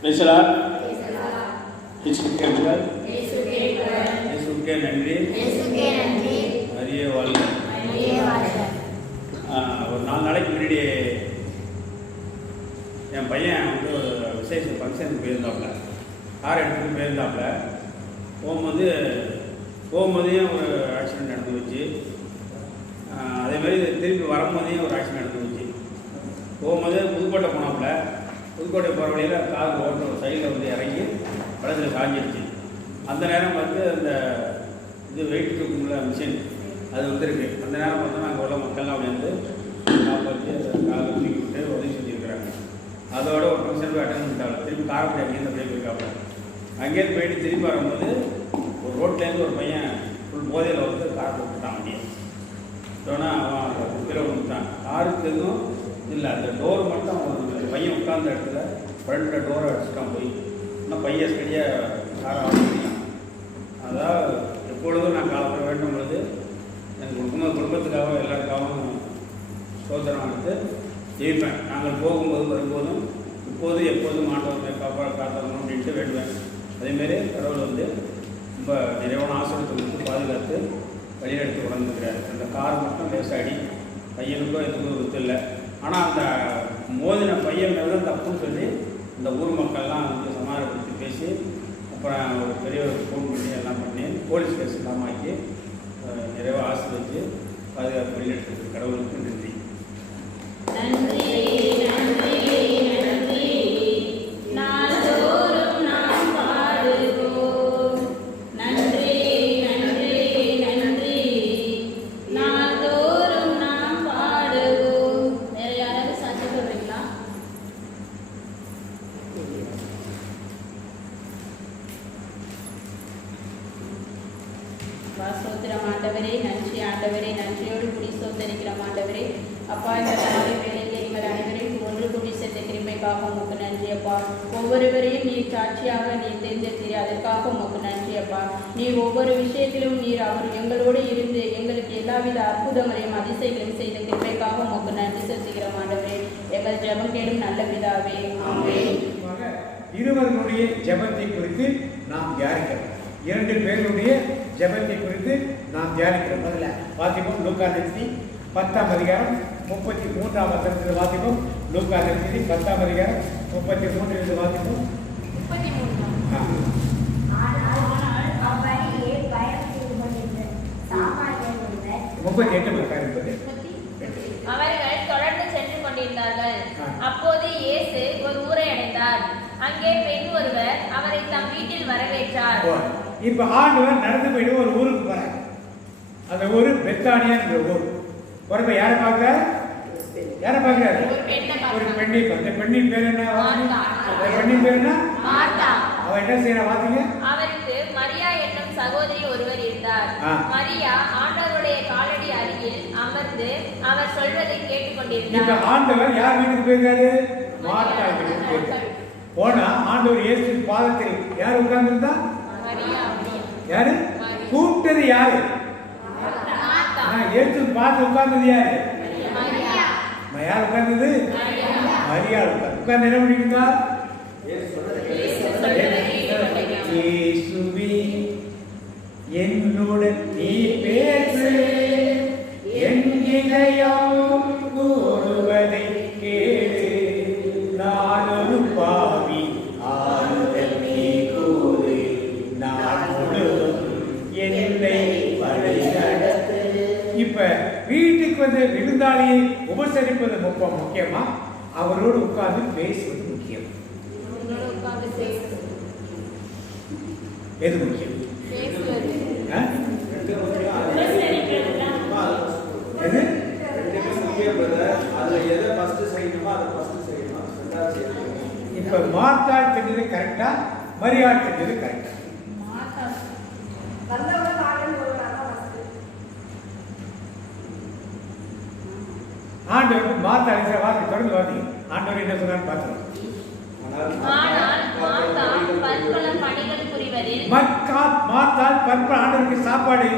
பேசலா இயேசுக்கே நன்றி. நிறைய வாழ்க. ஒரு 4 நாளைக்கு முன்னாடி என் பையன் வந்து ஒரு விசேஷ ஃபங்க்ஷனுக்கு போயிருந்தாப்புல, கார் எடுத்துகிட்டு போயிருந்தாப்புல. போகும்போதையும் ஒரு ஆக்சிடென்ட் நடந்து வச்சு, அதேமாதிரி திருப்பி வரும்போதையும் ஒரு ஆக்சிடென்ட் நடந்து வச்சு. போகும்போதே புதுக்கோட்டை போனாப்புல. புதுக்கோட்டை போகிற வழியில் கார் ஓட்டுற சைடில் வந்து இறங்கி படத்தில் சாஞ்சிடுச்சு. அந்த நேரம் வந்து அந்த இது வெயிட் தூக்கும்ல மிஷின் அது வந்துருக்கு. அந்த நேரம் பார்த்தோன்னா அங்கே உள்ள மக்கள்லாம் அப்படி வந்து காப்பாற்றி காலை தூக்கி விட்டு உதவி செஞ்சுருக்கிறாங்க. அதோட ஒரு ஃபங்க்ஷன் போய் அட்டன் பண்ணிட்டாங்க. திருப்பி காரப்படி அங்கேருந்து அப்படியே போயிருக்காப்புல. அங்கேருந்து போயிட்டு திரும்பி வரும்போது ஒரு ரோட்லேருந்து ஒரு பையன் ஃபுல் போதையில் வந்து கார் போட்டுட்டான். அப்படியே ஆனால் அவன் கீழே விட்டான். காருக்கு எதுவும் இல்லை, அந்த டோர் மட்டும் அவன் பையன் உட்கார்ந்த இடத்துல ஃப்ரண்ட்டில் டோரை அடிச்சுட்டான் போய். இன்னும் பையன் சரியாக காரை ஆரம்பிச்சான். அதாவது எப்பொழுதும் நான் காப்பட வேண்டும் பொழுது எனக்கு குடும்பத்துக்காக எல்லாருக்காகவும் சோதனம் எடுத்து ஜெயிப்பேன். நாங்கள் போகும்போது வரும்போதும் இப்போது எப்போதும் ஆண்டவரை காத்தரணும் அப்படின்ட்டு வேண்டுவேன். அதேமாரி கடவுள் வந்து ரொம்ப நிறைவான ஆசிரியத்தை கொடுத்து பாதுகாத்து வழிநடத்தி உணர்ந்துக்கிறார். அந்த கார் மட்டும் லேசாடி பையனுக்கும் எதுக்கும் வித்து இல்லை. ஆனால் அந்த மோதின பையன் மேலே தப்புன்னு சொல்லி இந்த ஊர் மக்கள்லாம் வந்து சமாதானப்படுத்தி பேசி அப்புறம் ஒரு பெரிய ஃபோன் பண்ணி எல்லாம் பண்ணி போலீஸ் கேஸ் இல்லாமல் ஆக்கி நிறைவாக ஆசிரியச்சு பாதுகாப்பு வழிநடத்துக்கு கடவுளுக்கு நன்றி. நன்றி நன்றி நன்றி நாளோறும் நாம் பாடுவோம். நன்றி நன்றி நன்றி நாளோறும் நாம் பாடுவோம். வேற யாராவது சாட்சி சொல்றீங்களா? சோத்திரம் ஆண்டவரே, நன்றி ஆண்டவரே, நன்றியோடு கூடி சோதரிக்கிறோம் ஆண்டவரே. அப்பா, இந்த காலை வேளையிலே எங்கள் அனைவரையும் ஒன்று கூடி சேர்த்த கிருபைக்காக உமக்கு நன்றி அப்பா. ஒவ்வொருவரையும் நீர் சாட்சியாக நீர் தேர்ந்தெடுத்தீர், அதற்காக உமக்கு நன்றி அப்பா. நீர் ஒவ்வொரு விஷயத்திலும் நீர் அவர் எங்களோடு இருந்து எங்களுக்கு எல்லாவித அற்புதங்களையும் அதிசயங்களையும் செய்த கிருபைக்காக உமக்கு நன்றி செலுத்துகிறோம் ஆண்டவரே. எங்கள் ஜெபம் கேடும் நல்ல பிதாவே, ஆமென். இருவருடைய ஜெபத்தை குறித்து நாம் தியானிக்கிறோம். 2 பேருடைய ஜெபத்தை குறித்து நாம் தியானிக்கிறோம். முதல்ல வாசிப்போம் லூக்கா நற்செய்தி 10ஆம் அதிகாரம் 33ஆம் வசனத்தில் வாசிப்போம். லூக்கா நற்செய்தி 10ஆம் அதிகாரம் 33 வாசிப்போம். 38 அவர்கள் தொடர்ந்து சென்று கொண்டிருந்தார்கள். அப்போது இயேசு ஒரு ஊரை அடைந்தார். அங்கே பெண் ஒருவர் அவரை தம் வீட்டில் வரவேற்றார். இப்ப ஆண்டவர் நடந்து போயிட்டு ஒரு ஊருக்கு போறாங்க. அந்த ஊரு பெத்தானியா என்ற ஊர். பொறுப்ப யாரை பார்க்கிறார்? ஒரு பெண்ணை. அந்த பெண்ணின் பேர் என்ன? அவ என்ன செய்யறா? வாசிங்க. அவருக்கு மரியா என்னும் சகோதரி ஒருவர் இருந்தார். ஆ. மரியா ஆண்டவருடைய காலடி அருகில் அமர்ந்து அவர் சொல்வதை இப்ப கேட்டுக்கொண்டிருந்தார். ஆண்டவர் யார் வீட்டுக்கு போயிருக்காரு? மார்த்தா வீட்டுக்கு போயிருக்காரு. போனா ஆண்டவர் இயேசு பாதத்தில் யார் உட்கார்ந்திருந்தா? மரியா. யாரு கூப்பிட்டது? யாரு? மார்த்தா. இயேசு பார்த்து உட்கார்ந்தது யாரு? மரியா. யார் உட்கார்ந்தது? மரியா உட்கார்ந்து உட்கார்ந்து என்ன பண்ணிருந்தா? இயேசுவே என்னுடன் நீ பேசு, என் இதயம் கூறுவதை கேளு, நான் ஒரு பாவி ஆறுதல் நீ கூறு, நான் முழுதும் என்னை வழி நடத்து. இப்ப வீட்டுக்கு வந்து விருந்தாளியை உபசரிப்பது முக்கியமா, அவரோடு உட்கார்ந்து பேசுவது முக்கியம்? எது முக்கியம்? ஆ? எது? இப்ப மார்த்தாள் செஞ்சது கரெக்டா, மரியாள் செஞ்சது கரெக்டா? ஆண்டவர் மார்த்தாள் வார்த்தை தொடர்ந்து வார்த்தைங்க. ஆண்டவர் என்ன சொன்னான்னு பார்த்தோம். ஆனால் மார்த்தா பற்பல பணிகள் புரிவதில் மார்த்தாள் பற்பல ஆண்டவருக்கு சாப்பாடு,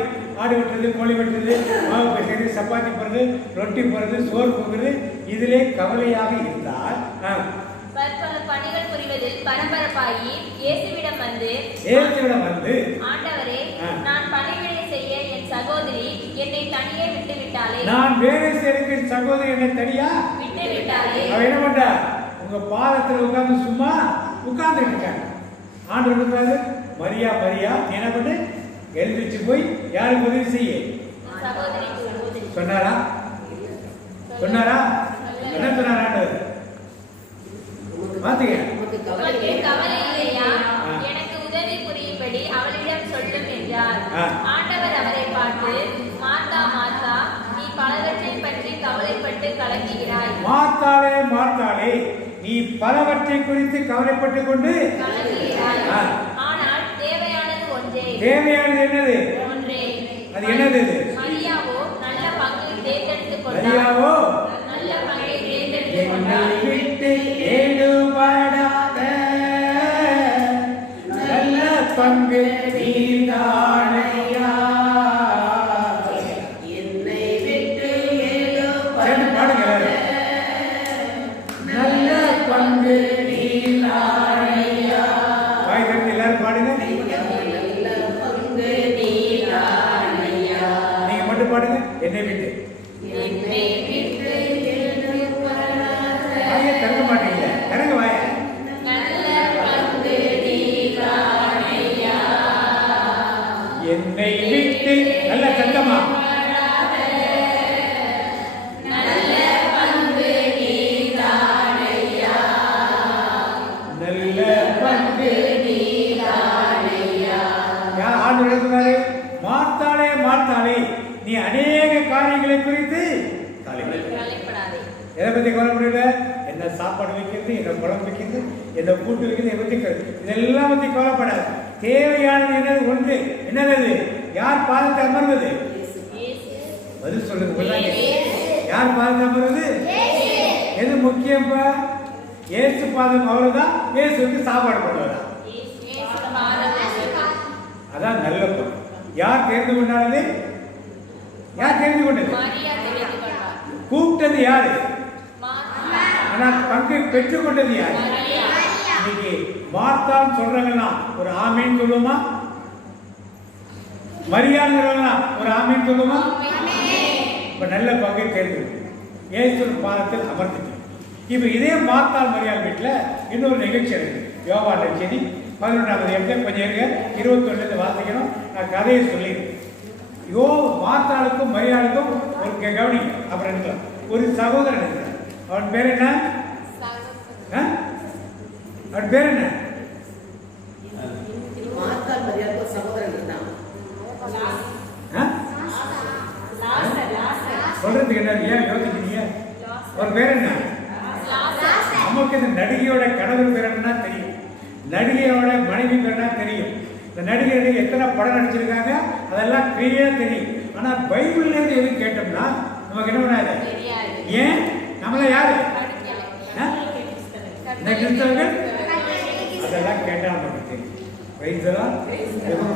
ஆடு வெட்டுறது, கோழி வெட்டுறது, மாவு பிசைறது, சப்பாத்தி போடுறது, ரொட்டி போடுறது, சோறு போடுறது, இதிலே கவலையாக இருந்தால் பற்பல பணிகள் புரிவதில் பரபரப்பாகி இயேசுவிடம் வந்து ஆண்டவரே, நான் பணிவிடை செய்ய என் சகோதரி என்னை தனியே விட்டு விட்டாளே. நான் வேலை செய்ய சகோதரி என்னை தனியா விட்டு விட்டாளே. அவ என்ன பண்றா? உங்க பாதத்தில் உட்கார்ந்து சும்மா உட்கார்ந்துட்டு இருக்காங்க. ஆண்டவர் சொல்றாரு, மரியா மரியா என்ன பண்ணு, எழுந்திருச்சு போய் யாருக்கு உதவி செய்ய சொன்னாரா? சொன்னாரா? என்ன சொன்னார் ஆண்டவர்? பாத்தீங்க, கவலை இல்லையா, எனக்கு உதவி புரியும்படி அவளிடம் சொல்லும் என்றார். ஆண்டவர் அவரை பார்த்து, மார்த்தா மார்த்தா, நீ பலவற்றை பற்றி கவலைப்பட்டு கலங்குகிறாய். மார்த்தாளே மார்த்தாளே, நீ பலவற்றை குறித்து கவலைப்பட்டு கொண்டு கலங்குகிறாய். ஆனால் தேவையானது ஒன்றே. தேவையானது என்னது? ஒன்றே. அது என்னது? மரியாவோ நல்ல பங்கை தேர்ந்தெடுத்துக் கொண்டார். மரியாவோ நல்ல பங்கை தேர்ந்தெடுத்துக் கொண்டார். விட்டு ஏடுபடாத நல்ல பங்கு நீதானையா. என்னை விட்டு பாடுங்க. நல்ல பங்கு நீதானையா. வாய் கட்டி எல்லாரும் பாடுங்க. நீங்க மட்டும் பாடுங்க. என்னை விட்டு வாயை திறக்க மாட்டீங்க. திறங்க வாய. என்னை விட்டு நல்ல சத்தமா நல்ல பங்கு நீதானையா. யார் ஆண்டவர் எழுதுனாரு? மார்த்தாளே மார்த்தாளே, நீ அநேக காரியங்களை குறித்து கவலைப்படாதே. எதை பத்தி கவலைப்படல? என்ன சாப்பாடு வைக்கிறது, என்ன குழம்பு வைக்கிறது, என்ன கூட்டு வைக்கிறது, எதை பத்தி இதெல்லாம் பத்தி கவலைப்படாது. தேவையானது என்னது? ஒன்று. என்னது? யார் பாதத்தை அமர்வது? பதில் சொல்லுங்க. யார் பாதத்தை அமர்வது? எது முக்கியம்? இயேசு பாதம் அவர்தான். இயேசுக்கு சாப்பாடு போடுவதா? அதான் நல்ல பொருள். யார் தெரிந்து கொண்டானது? யார் தெரிந்து கொண்டது? கூப்பிட்டது யாரு? ஆனா பங்கு பெற்றுக் கொண்டது யாரு? இன்னைக்கு மார்த்தான்னு சொல்றாங்கன்னா ஒரு ஆமீன் சொல்லுமா? மரியான்னு சொல்றாங்கன்னா ஒரு ஆமீன் சொல்லுமா? இப்ப நல்ல பங்கை தேர்ந்து இயேசு பாதத்தில் அமர்ந்துட்டு. இப்ப இதே மார்த்தாள் மரியாள் வீட்டுல இன்னொரு நிகழ்ச்சி இருக்கு. யோவான் நற்செய்தி 11ஆம் அதிகாரத்தை கொஞ்சம் இருங்க, 21 வாசிக்கணும். நான் கதையை சொல்லிடுறேன். மார்த்தாளுக்கும் மரியாளுக்கும் ஒரு கவனிங்க, அப்புறம் இருக்கலாம். ஒரு சகோதரன் இருக்கிறான். அவன் பேர் என்ன? அவன் பேர் என்ன? சொல்றதுக்கு என்ன? ஏன் யோசிக்கிறீங்க? ஒரு பேர் என்ன? நமக்கு இந்த நடிகையோட கணவர் பேர் என்ன தெரியும், நடிகையோட மனைவி பேர் என்ன தெரியும். இந்த நடிகர்கள் எத்தனை படம் நடிச்சிருக்காங்க அதெல்லாம் கிளியராக தெரியும். ஆனால் பைபிள்லேருந்து எதுவும் கேட்டோம்னா நமக்கு என்ன பண்ணாது? ஏன் நம்மள யாரு இந்த கிறிஸ்தவர்கள் அதெல்லாம் கேட்டால் நமக்கு தெரியும். வைத்தெல்லாம்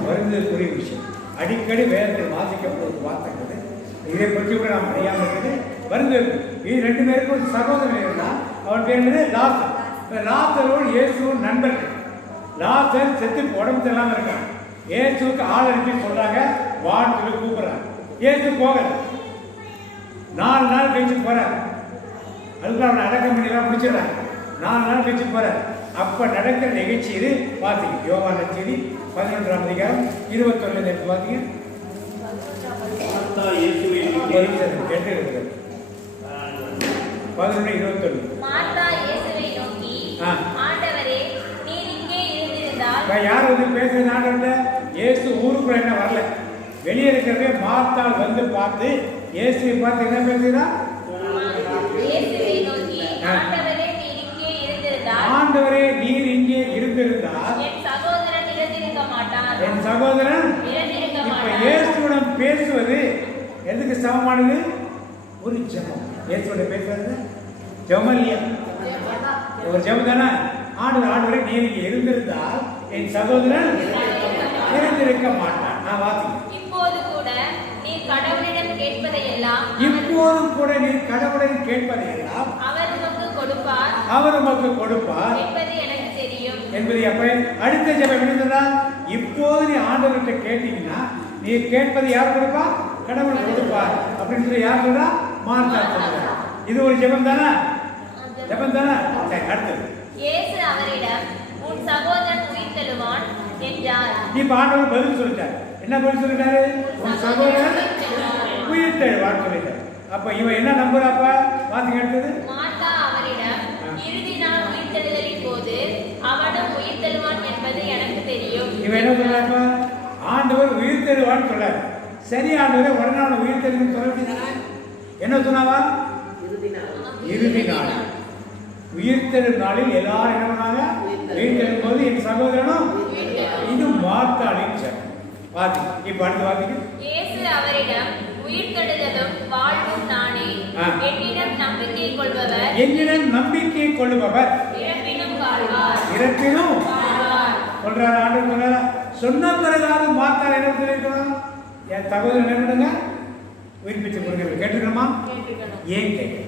வருந்ததுக்குரிய விஷயம். அடிக்கடி வேதத்தில் வாசிக்கப்படுவது வார்த்தைகள் இதை பற்றி கூட நாம் அறியாமல் இருக்குது. வருந்த இது 2 பேருக்கும் ஒரு சகோதரன் இருந்தால் அவன் பேர் என்னது? லாசர். லாசரோடு இயேசுவும் நண்பர்கள். லாசர் செத்து உடம்பு தெரியாமல் இருக்கான். இயேசுக்கு ஆள் அனுப்பி சொல்றாங்க வான்னு சொல்லி கூப்பிடுறாங்க. இயேசு போகல. 4 நாள் கழிச்சு போறாரு. அதுக்கு அவனை அடக்கம் பண்ணிலாம் முடிச்சிடறாங்க. 4 நாள் கழிச்சு போறாரு. அப்ப நடக்கிற நிகழ்ச்சி இது பாத்தீங்க. யோவான் நற்செய்தி 11ஆம் அதிகாரம் 21 எடுத்து பாத்தீங்க. மார்த்தா இயேசுவை நோக்கி கேட்டு இருக்கிறது 11:21. மார்த்தா இயேசுவை நோக்கி, ஆண்டவரே, நீர் இங்கே இருந்திருந்தால். யார் வந்து பேசுறது? ஆண்டவர்ல இயேசு ஊருக்குள்ள என்ன வரல, வெளியே இருக்கிறதே மார்த்தாள் வந்து பார்த்து இயேசுவை பார்த்து என்ன பேசுறா? இயேசுவை நோக்கி, ஆண்டவரே, நீர் இங்கே இருந்திருந்தால். ஆண்டவரே, நீர் இங்கே இருந்திருந்தால் என் சகோதரன் இறந்திருக்க மாட்டான். என் சகோதரன் இறந்திருக்க இப்ப மாட்டான். இயேசுவிடம் பேசுவது எதுக்கு சமமானது? ஒரு ஜெபம். இயேசுவோட பேசுறது ஜெபம் இல்லையா? ஒரு ஜெபம் தானே. ஆண்டவரே, நீர் இங்கே இருந்திருந்தால் என் சகோதரன் இறந்திருக்க மாட்டான். நான் வாசிக்கிறேன். இப்போதும் கூட நீர் கடவுளிடம் கேட்பதையெல்லாம் அவர் உமக்கு கொடுப்பார். அவர் உமக்கு கொடுப்பார் என்பது எனக்கு தெரியும் என்பது அப்ப அடுத்த ஜெபம் என்ன சொன்னால், இப்போது நீ ஆண்டவர்கிட்ட கேட்டீங்கன்னா நீ கேட்பது யார் கொடுப்பா? கடவுள் கொடுப்பார் அப்படின்னு சொல்லி யார் சொல்றா? மார்த்தா சொல்றா. இது ஒரு ஜெபம் தானே? ஜெபம் தானே? சரி, அடுத்தது. இயேசு அவரிடம், உன் சகோதரன் உயிர்த்தெழுவான் என்றார். இப்ப ஆண்டவர் பதில் சொல்லிட்டார். என்ன பதில் சொல்லிட்டாரு? உன் சகோதரன் உயிர்த்தெழுவான்னு சொல்லிட்டார். அப்ப இவன் என்ன நம்புறாப்ப? வாசிங்க அடுத்தது. மார்த்தா அவரிடம், இறுதி நாள் உயிர்த்தெழுதலின் போது அவனும் உயிர்த்தெழுவான் என்பது எனக்கு தெரியும். இவன் என்ன சொல்றாப்ப? ஆண்டவர் உயிர்த்தெழுவான்னு சொல்றாரு. சரி ஆண்டவரே, உடனே அவனை உயிர்த்தெழுன்னு சொல்ல வேண்டியது. என்ன சொன்னாவா? இறுதி நாள். உயிர்த்தெழும் நாளில் எல்லாரும் என்ன பண்ணாங்க? உயிர்த்தெழும் போது என் சகோதரனும். இது மார்த்தாளின் ஜெபம். வாசி. இப்ப அடுத்து வாசிங்க. இயேசு அவரிடம், உயிர்த்தெழுதலும் வாழ்வும் நானே. என்னிடம் நம்பிக்கை கொள்பவர் இறப்பினும் வாழ்வார். சொல்றாரு ஆண்டவர். சொல்றாரு. சொன்ன பிறகாவது மார்த்தாள் என்ன சொல்லிருக்கணும்? என் சகோதரன் என்ன பண்ணுங்க? உயிர்ப்பிச்சு கொடுங்க. கேட்டுக்கணுமா? ஏன் கேட்கல?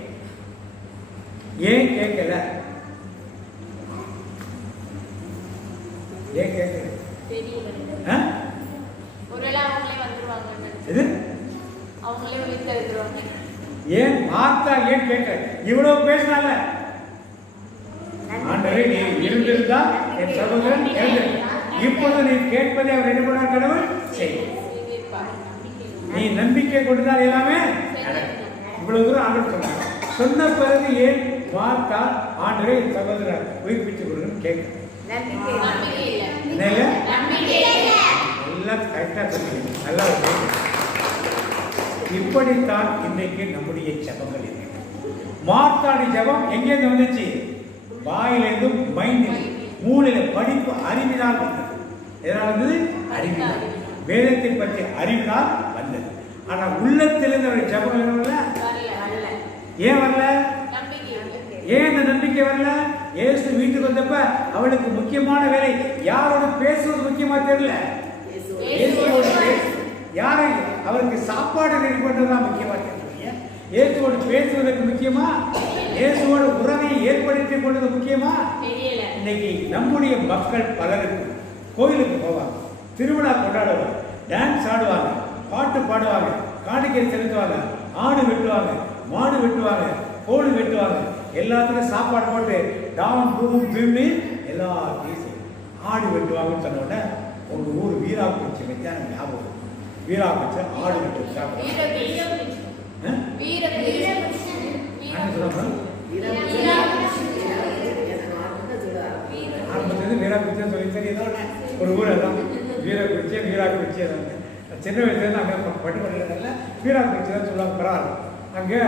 ஏன் கேட்கல? ஏன் கேட்கல? ஒருவேளை அவங்களே வந்துருவாங்க. இது அவங்களே உயிர்த்தெழுதுவாங்க. ஏன் மார்த்தா ஏன் கேட்கல? இவ்வளவு பேசினால ஆண்டவரே, நீ இருந்திருந்தா என் சகோதரன் இறந்திருக்க. இப்பொழுது நீ கேட்பதை அவர் என்ன பண்ண? கடவுள் செய்வார். நீ நம்பிக்கை கொண்டுதான் எல்லாமே இவ்வளவு தூரம் ஆண்டவர் சொன்னார். சொன்ன பிறகு ஏன் மார்த்தா ஆண்டவரே என் சகோதரர் உயிர்ப்பிச்சு கொடுன்னு கேட்க? எல்லாம் கரெக்டா சொல்லுங்க. நல்லா இப்படித்தான் இன்றைக்கு நம்முடைய ஜெபங்கள் இருக்கு. மார்த்தாடி ஜெபம் எங்கேருந்து வந்துச்சு? வாயிலிருந்து மைண்டில், மூளையில படிப்பு அறிவினால் வந்தது. எதனால் வந்தது? அறிவினால். வேதத்தை பற்றி அறிவினால் வந்தது. ஆனா உள்ளத்திலிருந்து அவருடைய ஜெபம் வரல. ஏன் வரல? ஏன் இந்த நம்பிக்கை வரல? இயேசு வீட்டுக்கு வந்தப்ப அவளுக்கு முக்கியமான வேலை யாரோட பேசுவது முக்கியமா தெரியல. யாரை அவருக்கு சாப்பாடு ரெடி பண்றதுதான் முக்கியமா தெரியல. இயேசுவோடு பேசுவதற்கு முக்கியமா? இயேசுவோட உறவை ஏற்படுத்திக் கொள்வது முக்கியமா? இன்னைக்கு நம்முடைய மக்கள் பலருக்கு கோயிலுக்கு போவாங்க, திருவிழா கொண்டாடுவாங்க, டான்ஸ் ஆடுவாங்க, பாட்டு பாடுவாங்க, காணிக்கை செலுத்துவாங்க, ஆடு வெட்டுவாங்க, மாடு வெட்டுவாங்க, கோழி வெட்டுவாங்க, எல்லாத்துக்கும் சாப்பாடு போட்டு டாம் பூம் பிம்மி எல்லாத்தையும் ஆடு வெட்டுவாங்கன்னு சொன்ன உடனே உங்க ஊர் வீராக்குறிச்சி வச்சா எனக்கு ஞாபகம். வீராக்குறிச்சி ஆடு வெட்டு சாப்பிடுவாங்க. ஆரம்பத்துலேருந்து வீராக்குறிச்சி சொல்லி சரி ஏதோ ஒரு ஊர் எல்லாம் வீராக்குறிச்சி சின்ன வயசுலேருந்து அங்கே பட்டுக்கொள்ள வீராக்குறிச்சி தான் சொல்லுவாங்க. பரவாயில்ல. அங்கே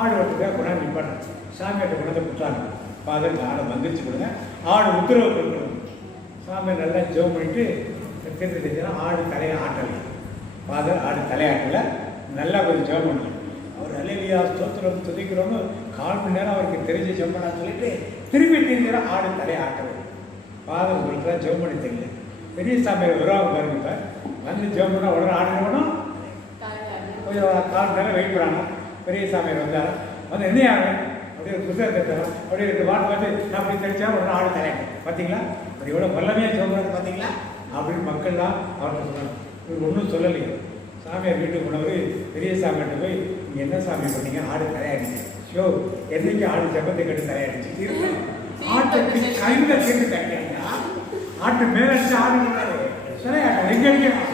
ஆடு வெட்டுக்காக கொண்டாந்து நிற்பாங்க. சாமியாட்ட கொண்டாந்து கொடுத்தாங்க. ஃபாதர் ஆடை வந்துருச்சு கொடுங்க, ஆடு உத்தரவு கொடுக்கணும். சாமி நல்லா ஜெபம் பண்ணிட்டு தெரிஞ்சுன்னா ஆடு தலையை ஆட்டலை. ஃபாதர் ஆடு தலையாட்டலை, நல்லா கொஞ்சம் ஜெபம் பண்ணலாம். அவர் அல்லேலூயா ஸ்தோத்திரம் துதிக்கிறோம், 1/4 மணி நேரம் அவருக்கு தெரிஞ்ச ஜெபம் பண்ண சொல்லிட்டு திரும்பி தெரிஞ்சிட ஆடு தலையை ஆட்டலை. ஃபாதர் உங்களுக்கு தான் ஜெபம் பண்ணி தெரியல. பெரிய சாமியார் வருவாங்க பாருங்க, இப்போ வந்து ஜெபம் பண்ணால் உடனே ஆடணும், கொஞ்சம் 1/4 நேரம் வெயிட் பண்ணாங்க. பெரிய சாமியார் வந்தார், வந்து என்ன ஆகும் அப்படியே ஒரு புத்தகத்தை தரோம், அப்படியே 2 வாட்டு பார்த்து நான் அப்படி தெரிச்சா உடனே ஆடு தலையாங்க. பார்த்தீங்களா அவர் எவ்வளோ வல்லமையாக ஜெபம் பண்ணுறது பார்த்தீங்களா அப்படின்னு மக்கள்லாம் அவர்கிட்ட சொன்னாங்க. இவர் ஒன்றும் சொல்லலையே. சாமியார் வீட்டுக்கு போனவர் பெரிய சாமியார்கிட்ட போய் நீங்கள் என்ன சாமி பண்ணீங்க? ஆடு தலையாடிச்சு. ஷோ என்னைக்கு ஆடு ஜபத்தை கட்டு தலையாடிச்சு, ஆட்டுக்கு கையில் சேர்த்து தட்டியாங்க. ஆட்டு மேலே அடிச்சு ஆடு தலையாட்டம் எங்கே அடிக்கணும்?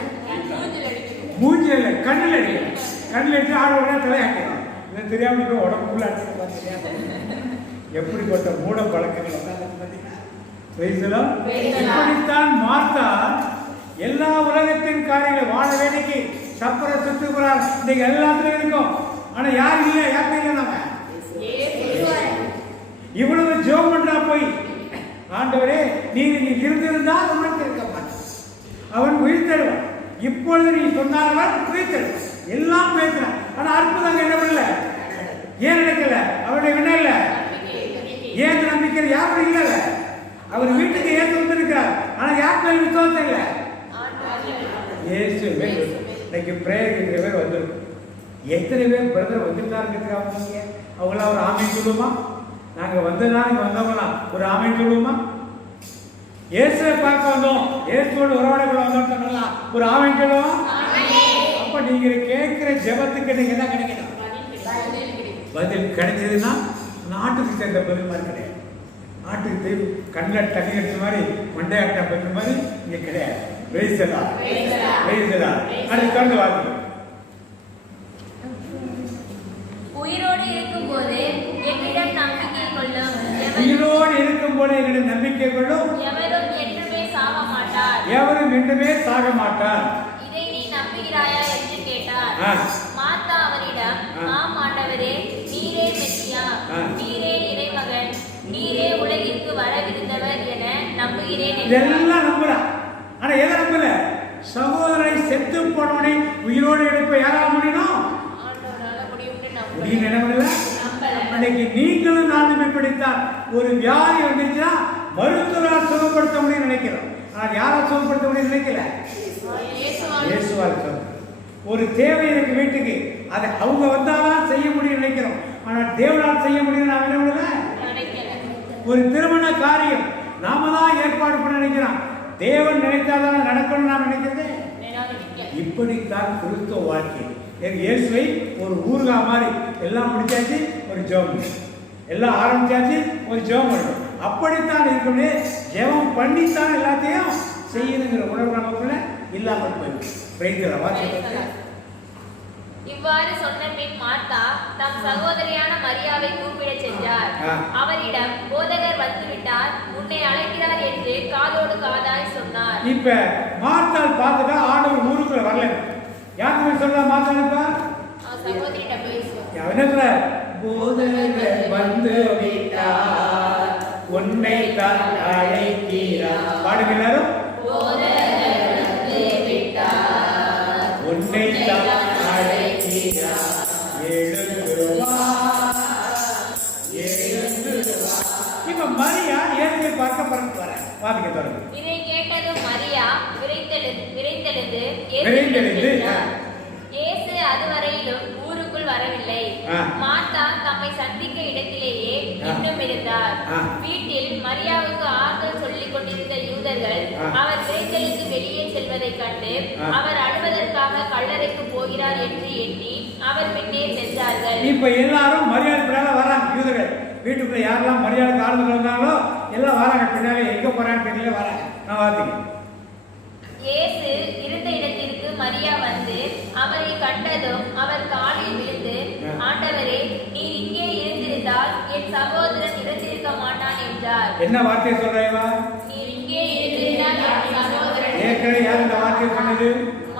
மூஞ்சியில் கண்ணில் அடிக்கணும். கண்ணில் அடிச்சு ஆடு உடனே தலையாட்டணும். இதை தெரியாமல் உடம்புக்குள்ள அடிச்சு எப்படிப்பட்ட மூட பழக்கங்கள் இப்படித்தான் மார்த்தா எல்லா உலகத்தின் காரியங்களை வாழ வேலைக்கு சப்பர சுற்றுகிறார். இன்னைக்கு எல்லாத்துலையும் இருக்கும். ஆனா யாரு இல்லை, யாருமே இல்லை. நம்ம இவ்வளவு ஜெபம் பண்றா போய், ஆண்டவரே நீங்க இருந்திருந்தால் உனக்கு இருக்க மாட்டேன், அவன் உயிர்த்தெழுவான். இப்பொழுது நீ சொன்னார்கள் உயிர்த்தெழுவான். எல்லாம் பேசுறான். ஆனா அற்புதம் என்ன பண்ணல, ஏன் நடக்கல? அவருடைய வினை இல்ல, ஏன் நம்பிக்கை யாரும் இல்ல. அவர் வீட்டுக்கு ஏன் வந்திருக்கிறார், ஆனா யாருக்கு விசுவாசம் இல்லை. இன்னைக்கு பிரேயர் பேர் வந்திருக்கும். எத்தனை பேர் பிரதர் வந்துட்டாருங்க? அவங்களாம் ஒரு ஆமை சொல்லுமா? நாங்க வந்ததுனால இங்க வந்தவங்களாம் ஒரு ஆமை சொல்லுமா? இயேசுவை பார்க்க வந்தோம், இயேசுவோட உறவாடக்குள்ள வந்தோம் சொன்னலாம் ஒரு ஆமை சொல்லுவோம். அப்ப நீங்க கேட்கிற ஜெபத்துக்கு நீங்க என்ன கிடைக்கணும்? பதில் கிடைச்சதுன்னா நாட்டுக்கு சேர்ந்த பதில் மாதிரி கிடையாது. நாட்டுக்கு கண்ணில் தண்ணி அடிச்ச மாதிரி மண்டையாட்டா பெற்ற மாதிரி இங்க கிடையாது. உயிரோடு இருக்கும்போது என்னிடம் நம்பிக்கை கொள்ளும், உயிரோடு இருக்கும் போது என்னிடம் நம்பிக்கை கொள்ளும், எவரும் என்றுமே சாக மாட்டார், எவரும் என்றுமே சாக மாட்டார். இதை நீ நம்புகிறாயா என்று கேட்டார். மார்த்தா அவரிடம், ஆம் ஆண்டவரே, நீரே மெசியா, நீரே இறைமகன், நீரே உலகிற்கு வரவிருந்தவர் என நம்புகிறேன். இதெல்லாம் நம்புறா. ஆனா எதை நம்பல? சகோதரனை செத்து போனவனை உயிரோடு எடுப்ப யாரால முடியும்? அன்னைக்கு நீங்களும் நானும் எப்படித்தான் ஒரு வியாதி வந்துச்சுன்னா மருத்துவரால் சுகப்படுத்த முடியும் நினைக்கிறோம். ஆனா யாரால் சுகப்படுத்த முடியும் நினைக்கல, இயேசுவால். ஒரு தேவை இருக்கு வீட்டுக்கு, அதை அவங்க வந்தாதான் செய்ய முடியும் நினைக்கிறோம். ஆனா தேவனால் செய்ய முடியும் நான் என்ன? ஒரு திருமண காரியம் நாம தான் ஏற்பாடு பண்ண நினைக்கிறோம், தேவன் நினைத்தாதான் நடக்கணும் நான் நினைக்கிறது. இப்படித்தான் கிறிஸ்துவ வாழ்க்கை. இயேசுவை ஒரு ஊர்கா மாதிரி எல்லாம் முடிச்சாச்சு, ஒரு ஜெபம் எல்லாம் ஆரம்பிச்சாச்சு, ஒரு ஜெபம் பண்ணணும். அப்படித்தான் இருக்கணுமே. ஜெபம் பண்ணித்தான் எல்லாத்தையும் செய்யணுங்கிற உணர்வு நமக்குள்ள இல்லாமல் போயிடும். இவ்வாறு சொன்ன பின் மார்த்தா தம் சகோதரியான மரியாவை கூப்பிடச் சென்றார். அவரிடம், போதகர் வந்துவிட்டார், உன்னை அழைக்கிறார் என்று காதோடு காதாய் சொன்னார். இப்ப மார்த்தாள் பார்த்துட்டா ஆண்டவர் ஊருக்குள்ள வரல. யாருக்கு சொல்றா மார்த்தாளுக்கா? சகோதரியிடம் போதகர் வந்து விட்டார், உன்னை தான் அழைக்கிறார். பாடுங்க எல்லாரும். போதகர் வந்து விட்டார், உன்னை தான் அழைக்கிறார், எழுந்து வா, எழுந்து வா. இப்ப மரியா இயேசுவை பார்க்க பறந்து வர வாதிக்க தொடங்கு. இதை கேட்டதும் மரியா விரைந்தெழுந்து இயேசு அதுவரையிலும் ஊருக்குள் வரவில்லை. மார்த்தா தம்மை சந்திக்க இடத்திலேயே இன்னும் இருந்தார். வீட்டில் மரியாவுக்கு ஆறுதல் சொல்லிக் கொண்டிருந்த யூதர்கள் அவர் விரைந்தெழுந்து வெளியே செல்வதைக் கண்டு அவர் அழுவதற்காக கல்லறைக்கு போகிறார் என்று எண்ணி அவர் பின்னே சென்றார்கள். இப்ப எல்லாரும் மரியாதை பின்னால வராங்க. யூதர்கள் வீட்டுக்குள்ள யாரெல்லாம் மரியாதை ஆளுநர் இருந்தாங்களோ எல்லாம் வராங்க பின்னாலே. எங்க போறான்னு தெரியல, வராங்க. நான் வாதிங்க. இயேசு இருந்த இடத்திற்கு மரியா வந்து அவரை கண்டதும் அவர் காலில் விழுந்து, ஆண்டவரே, நீர் இங்கே இருந்திருந்தால் என் சகோதரன் இறந்திருக்க மாட்டான் என்றார். என்ன வார்த்தை சொல்றேவா? நீர் இங்கே இருந்திருந்தால் என் சகோதரன். ஏற்கனவே யார் இந்த வார்த்தை சொன்னது?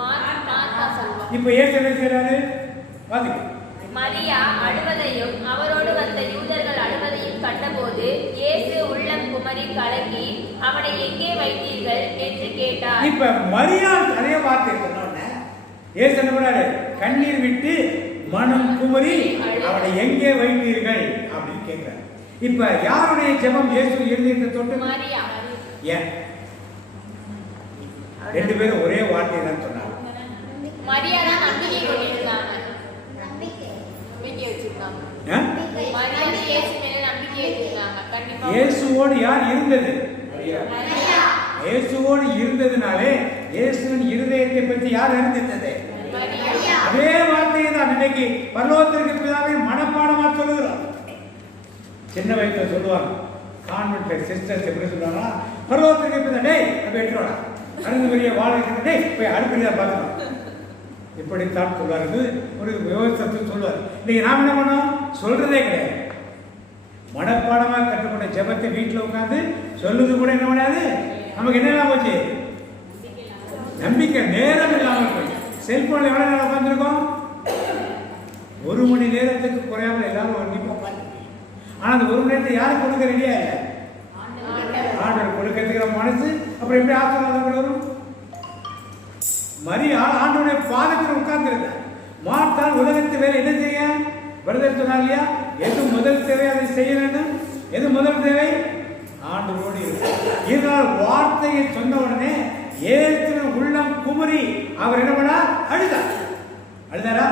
மார்த்தா சொல்வார். இப்ப இயேசு என்ன செய்றாரு? வாதிங்க. மரியா அழுவதையும் அவரோடு வந்த யூதர்கள் அழுவதையும் கண்டபோது இயேசு உள்ளம் குமரி கலங்கி அவனை எங்கே வைத்தீர்கள் என்று கேட்டார். இப்ப மரியா நிறைய வார்த்தை சொன்னோடனே இயேசு என்ன பண்ணாரு? கண்ணீர் விட்டு மனம் குமரி அவனை எங்கே வைத்தீர்கள் அப்படின்னு கேட்கிறார். இப்ப யாருடைய ஜெபம் இயேசு இருதயத்தை தொட்டு? மரியா. ஏன் ரெண்டு பேரும் ஒரே வார்த்தை தான் சொன்னாங்க? மரியா தான் நம்பிக்கை கொண்டிருந்தாங்க, நம்பிக்கை வச்சிருந்தாங்க. மரியா இயேசு மேல நம்பிக்கை வச்சிருந்தாங்க. கண்டிப்பா இயேசுவோடு யார் இருந்தது? இயேசுவோடு இருந்ததுனாலே இயேசுவின் இருதயத்தை பற்றி யார் அறிந்திருந்தது? அதே வார்த்தையை தான் இன்னைக்கு பரலோகத்திற்கு பிதாவே மனப்பாடமா சொல்லுகிறோம். சின்ன வயசுல சொல்லுவாங்க, கான்வென்ட் சிஸ்டர்ஸ் எப்படி சொல்லுவாங்க, பரலோகத்திற்கு பிதா டேய் அப்படி எடுத்துடா அருந்து பெரிய வாழ்க்கை டேய் போய் அடுப்படியா பார்க்கணும் இப்படித்தான் சொல்வார்கள். ஒரு விவசாயத்தை சொல்லுவார். இன்னைக்கு நாம் என்ன பண்ணோம்? சொல்றதே கிடையாது. மனப்பாடமாக கற்றுக்கொண்ட ஜெபத்தை வீட்டில் உட்காந்து சொல்லுது கூட என்ன பண்ணாது. நமக்கு என்ன போச்சு? நம்பிக்கை நேரம் இல்லாமல் போய் செல்போன்ல எவ்வளவு நேரம் உட்காந்துருக்கோம்? 1 மணி நேரத்துக்கு குறையாமல் எல்லாரும் கண்டிப்பாக உட்காந்து. ஆனால் அந்த 1 மணி நேரத்தை யாரும் கொடுக்க ரெடியா இல்லை? ஆண்டவர் கொடுக்கறதுக்கிற மனசு அப்புறம் எப்படி ஆசீர்வாதங்கள் வரும்? மரியா ஆண்டவருடைய பாதத்தில் உட்கார்ந்திருந்தார். மார்த்தாள் உலகத்து வேலை என்ன செய்ய? பிரதர் சொன்னார் இல்லையா, எது முதல் தேவை அதை செய்ய வேண்டும். எது முதல் தேவை? ஆண்டவரோடு இருக்கு. இதனால் வார்த்தையை சொன்ன உடனே இயேசுவின் உள்ளம் குமரி அவர் என்ன பண்ணார்? அழுதாரா?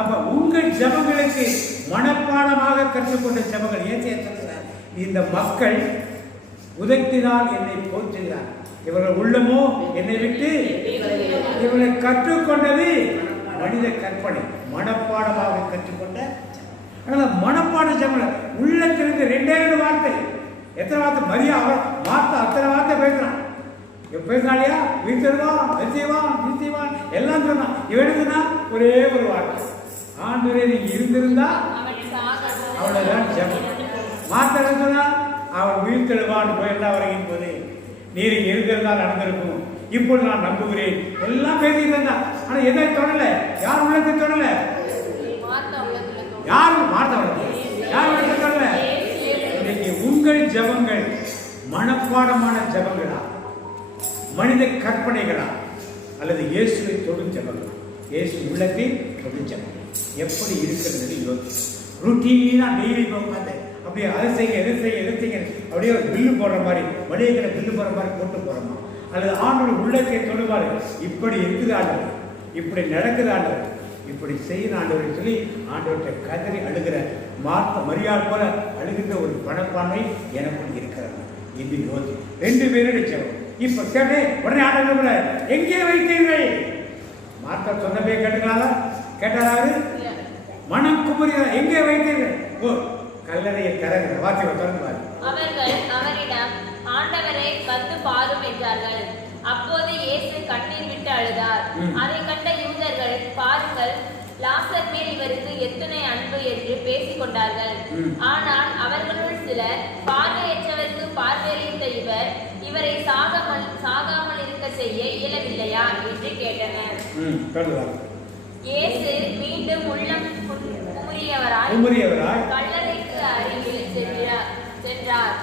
அப்ப உங்கள் ஜெபங்களுக்கு மனப்பாடமாக கற்றுக்கொண்ட ஜெபங்கள் இயேசு சொல்கிறார், இந்த மக்கள் உதட்டினால் என்னை போற்றுகிறார், இவர்கள் உள்ளமோ என்னை விட்டு. இவர்களை கற்றுக்கொண்டது மனித கற்பனை, மனப்பாடமாக கற்றுக்கொண்ட. அதனால மனப்பாட ஜெபம் உள்ளத்திலிருந்து 2 வார்த்தை. எத்தனை வார்த்தை? மரியா வார்த்தை அத்தனை வார்த்தை பேசுறான். பேசினாலியா? வீழ்த்தருவான், நிச்சயவான் எல்லாம் சொன்னான். இவன் சொன்னா ஒரே ஒரு வார்த்தை, ஆண்டவரே நீங்க இருந்திருந்தா அவ்வளவுதான் ஜெபம். மாத்த சொன்னா அவன் வீழ்த்தெழுவான் போய் எல்லாம் வரையும் போது நீர் இருந்திருந்தால் நடந்திருக்கும், இப்பொழுது நான் நம்புகிறேன் எல்லாம் பேசிட்டு இருந்தா. ஆனா எதை தொடல? யார் உள்ளத்தை தொடல? யாரும் மாத்த யார் உள்ளத்தை தொடல? இன்னைக்கு உங்கள் ஜெபங்கள் மனப்பாடமான ஜெபங்களா, மனித கற்பனைகளா, அல்லது இயேசுவை தொடும் ஜெபங்களா? இயேசு உள்ளத்தை தொடும் ஜெபங்கள் எப்படி இருக்கிறது யோசி. ருட்டீனா டெய்லி உட்காந்து அப்படியே அதை செய்ய அப்படியே ஒரு பில்லு போடுற மாதிரி, வழிகளை பில்லு போடுற மாதிரி போட்டு போறோமா, அல்லது ஆண்டோட உள்ளத்தை தொடுவாரு. இப்படி இருக்குது ஆண்டவர், இப்படி நடக்குது ஆண்டவர், இப்படி செய்ய ஆண்டவரை சொல்லி ஆண்டவர்கிட்ட கதறி அழுகிற மரியாள் போல அழுகின்ற ஒரு பணப்பான்மை எனக்குள் இருக்கிறது என்று யோசி. 2 பேரும் ஜெபம். இப்ப கேட்டே உடனே ஆண்டவர் எங்கே வைத்தீர்கள்? மார்த்தா சொன்னபே கேட்டாரு. மனம் குமரி எங்கே வைத்தீர்கள்? ஓ கல்லறையை திறகிற வார்த்தையை திறந்துவார். அவர்கள் அவரிடம் ஆண்டவரை வந்து பாரும் என்றார்கள். அப்போது இயேசு கண்ணீர் விட்டு அழுதார். அதை கண்ட யூதர்கள், பாருங்கள் லாசர் மேல் இவருக்கு எத்தனை அன்பு என்று பேசிக் கொண்டார்கள். ஆனால் அவர்களுள் சிலர், பார்வையற்றவருக்கு பார்வையளித்த இவரை சாகாமல் இருக்க செய்ய இயலவில்லையா என்று கேட்டனர். இயேசு மீண்டும் உள்ளம் குமுறியவராய் கல்லறைக்கு அருகில் சென்றார்.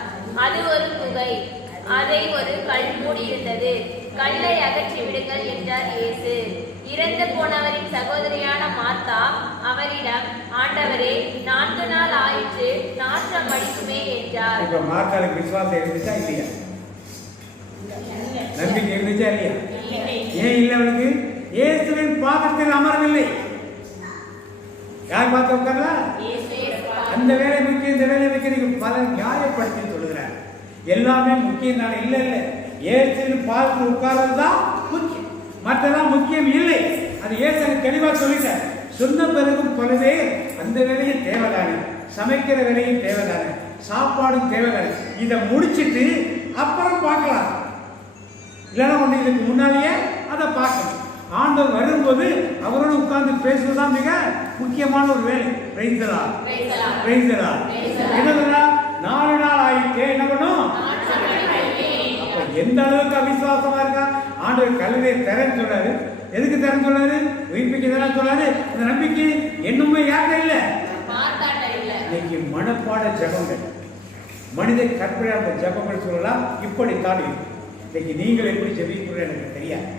அது ஒரு குகை, அதை ஒரு கல் மூடியிருந்தது. கல்லை அகற்றி விடுங்கள் என்றார் இயேசு. இறந்து போனவரின் சகோதரியான மார்த்தா அவரிடம், ஆண்டவரே 4 நாள் ஆயிற்று, நாற்றம் அடிக்குமே என்றார். இப்ப மார்த்தாளுக்கு விசுவாசம் இருந்துச்சா இல்லையா? நம்பிக்கை இருந்துச்சா இல்லையா? ஏன் இல்லை? அவனுக்கு இயேசுவின் பாதத்தில் அமரவில்லை. யார் பார்த்து உட்கார்ல? அந்த வேலை முக்கியம், இந்த வேலை முக்கியம். பல நியாயப்படுத்தி சொல்லுகிறார். எல்லாமே முக்கியம் தானே? இல்லை இயேசுவின் பாதத்தில் உட்கார்றதுதான் முக்கியம், மற்றெல்லாம் முக்கியம் இல்லை. அது இயேசு தெளிவாக சொல்லிட்டார். சொன்ன பிறகும் போலவே அந்த வேலையும் தேவைதானே, சமைக்கிற வேலையும் தேவைதானே, சாப்பாடும் தேவைதானே. இதை முடிச்சுட்டு அப்புறம் பார்க்கலாம். இல்லைன்னா ஒன்று இதுக்கு முன்னாலேயே அதை பார்க்கணும். ஆண்டவர் வரும்போது அவரோடு உட்கார்ந்து பேசுவதுதான் மிக முக்கியமான ஒரு வேலை. என்னதுன்னா 4 நாள் ஆயிட்டே என்ன பண்ணும்? அப்ப எந்த அளவுக்கு அவிசுவாசமா இருக்கா? ஆண்டவர் கல்லறை திறன்னு சொல்றாரு. எதுக்கு தரேன்னு சொல்லாரு? உயிர்ப்பிக்க தரேன்னு சொல்லாரு. அந்த நம்பிக்கை என்னுமே யார்கிட்ட இல்லை, இன்னைக்கு மனப்பாட ஜபங்கள், மனித கற்பனையான ஜபங்கள் சொல்லலாம். இப்படித்தான் இருக்கு. இன்னைக்கு நீங்கள் எப்படி ஜெபிக்கிறீர்கள் எனக்கு தெரியாது.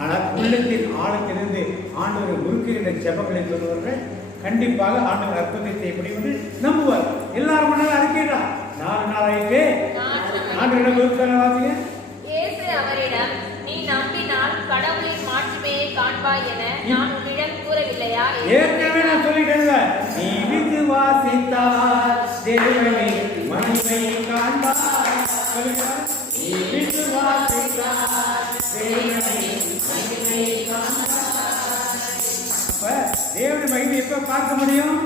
ஆனால் உள்ளத்தின் ஆழத்திலிருந்து ஆண்டவர் உருக்குகின்ற ஜபங்களை சொல்லுவார்கள். கண்டிப்பாக ஆண்டவர் அற்புதத்தை செய்யப்படும் என்று நம்புவார். எல்லாரும் முன்னாலும் அறிக்கைதான். 4 நாள் ஆயிட்டு ஆண்டவரிடம் வாசிங்க. இயேசு அவரிடம், நீ நம்பினால் கடவுளின் மாட்சிமையை காண்பாய் என நான் உன்னிடம் கூறவில்லையா? ஏற்கனவே நான் சொல்லிட்டேன். நீ விசுவாசித்தால் தேவனின் மகிமையை காண்பாய். நீ விசுவாசித்தால் தேவனின் மகிமையை காண்பாய். அப்ப தேவனுடைய மகிமை எப்ப பார்க்க முடியும்?